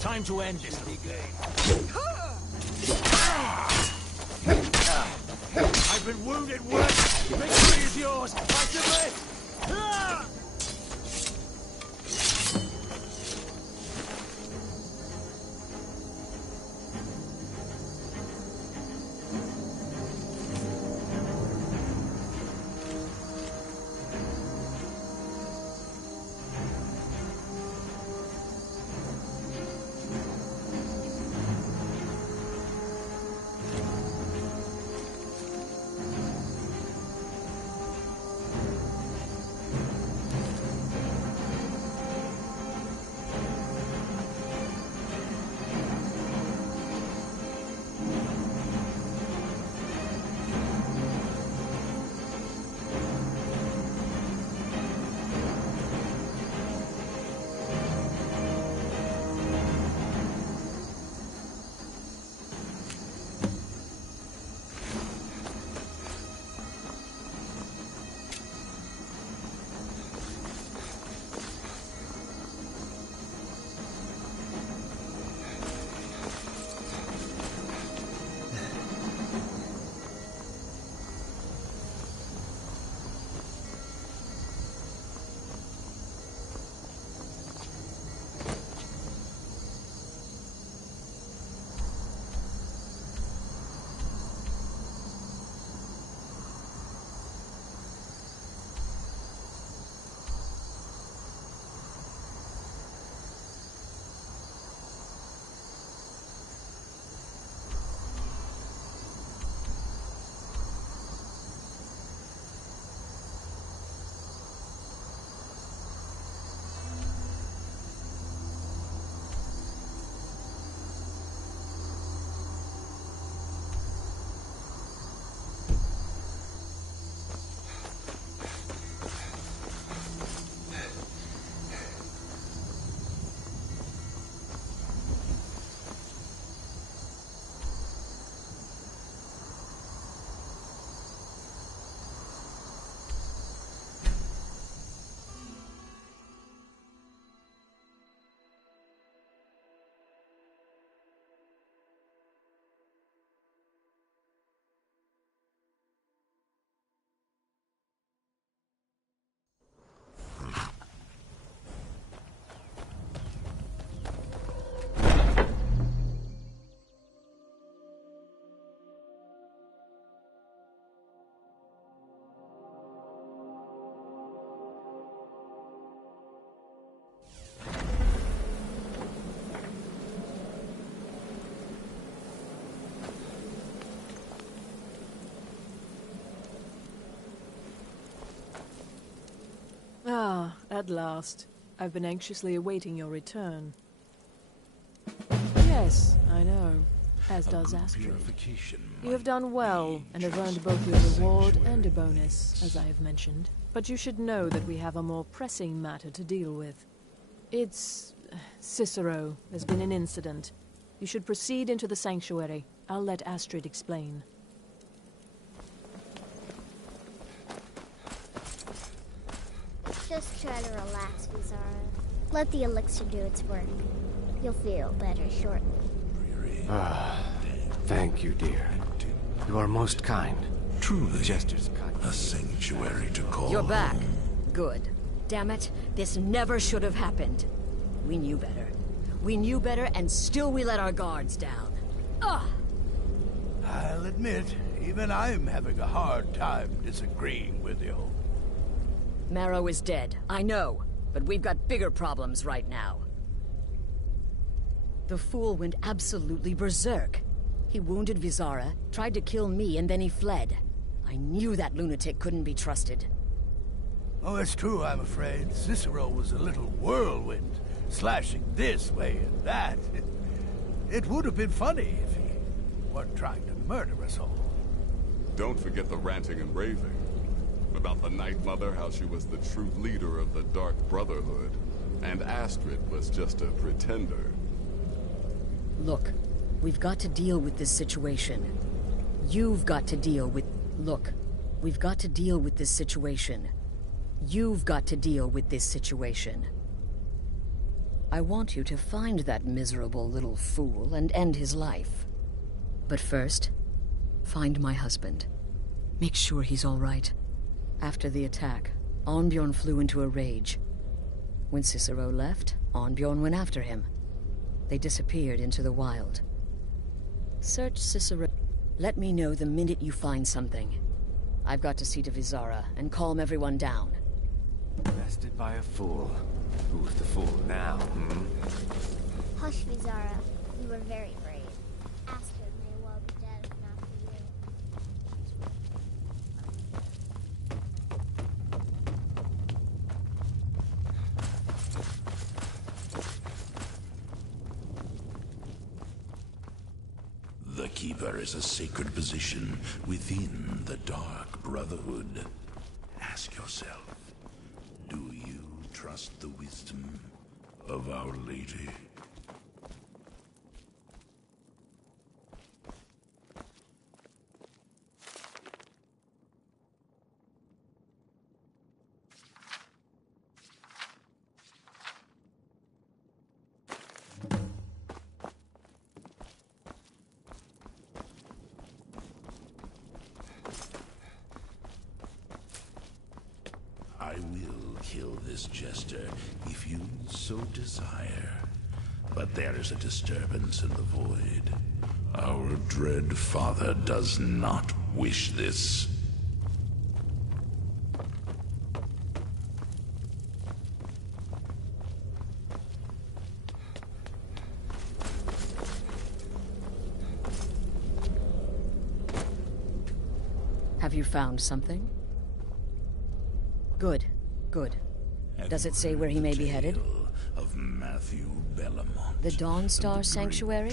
Time to end this game. I've been wounded once. Victory is yours. Fight to live. At last. I've been anxiously awaiting your return. Yes, I know. As does Astrid. You have done well, and have earned both your reward and a bonus, as I have mentioned. But you should know that we have a more pressing matter to deal with. It's... Cicero. There's been an incident. You should proceed into the sanctuary. I'll let Astrid explain. Just try to relax, Vizara. Let the elixir do its work. You'll feel better shortly. Thank you, dear. You are most kind. Truly, Jester's kind. a sanctuary to call You're back. home. Good. Damn it, this never should have happened. We knew better. We knew better, and still we let our guards down. Ugh! I'll admit, even I'm having a hard time disagreeing with you. Marrow is dead, I know, but we've got bigger problems right now. The fool went absolutely berserk. He wounded Vizara, tried to kill me, and then he fled. I knew that lunatic couldn't be trusted. Oh, it's true, I'm afraid. Cicero was a little whirlwind, slashing this way and that. It would have been funny if he weren't trying to murder us all. Don't forget the ranting and raving. About the Night Mother, how she was the true leader of the Dark Brotherhood, and Astrid was just a pretender. Look, we've got to deal with this situation. You've got to deal with... Look, we've got to deal with this situation. You've got to deal with this situation. I want you to find that miserable little fool and end his life. But first, find my husband. Make sure he's all right. After the attack, Arnbjorn flew into a rage. When Cicero left, Arnbjorn went after him. They disappeared into the wild. Search Cicero. Let me know the minute you find something. I've got to see to Vizara and calm everyone down. Bested by a fool. Who's the fool now, Hush, Vizara. You were very brave. Astrid may well be dead if not for you. The Keeper is a sacred position within the Dark Brotherhood. Ask yourself, do you trust the wisdom of Our Lady? I will kill this jester if you so desire. But there is a disturbance in the void. Our dread father does not wish this. Have you found something? Good, good. Does it say where he may be headed? Of Matthew Bellamont. The Dawnstar Sanctuary?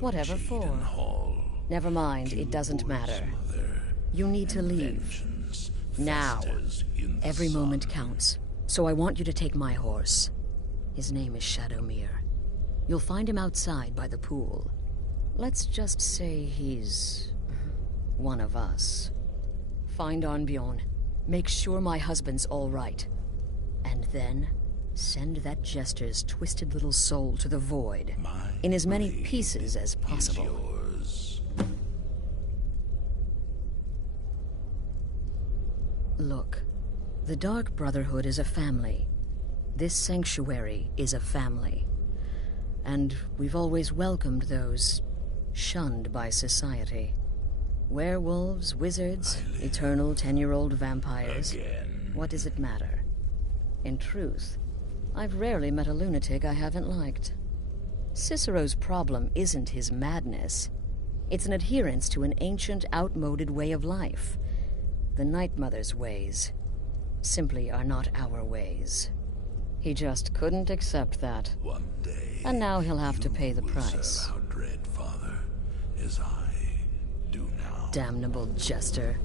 Whatever for. Never mind, it doesn't matter. You need to leave. Now. Every moment counts. So I want you to take my horse. His name is Shadowmere. You'll find him outside by the pool. Let's just say he's... one of us. Find Arnbjorn. Make sure my husband's all right. And then, send that jester's twisted little soul to the void, in as many pieces as possible. Look, the Dark Brotherhood is a family. This sanctuary is a family. And we've always welcomed those shunned by society. Werewolves, wizards, eternal 10-year-old vampires. What does it matter? In truth, I've rarely met a lunatic I haven't liked. Cicero's problem isn't his madness. It's an adherence to an ancient, outmoded way of life. The Night Mother's ways simply are not our ways. He just couldn't accept that. One day, and now he'll have to pay the will price. serve our dread father, as I do now. Damnable jester.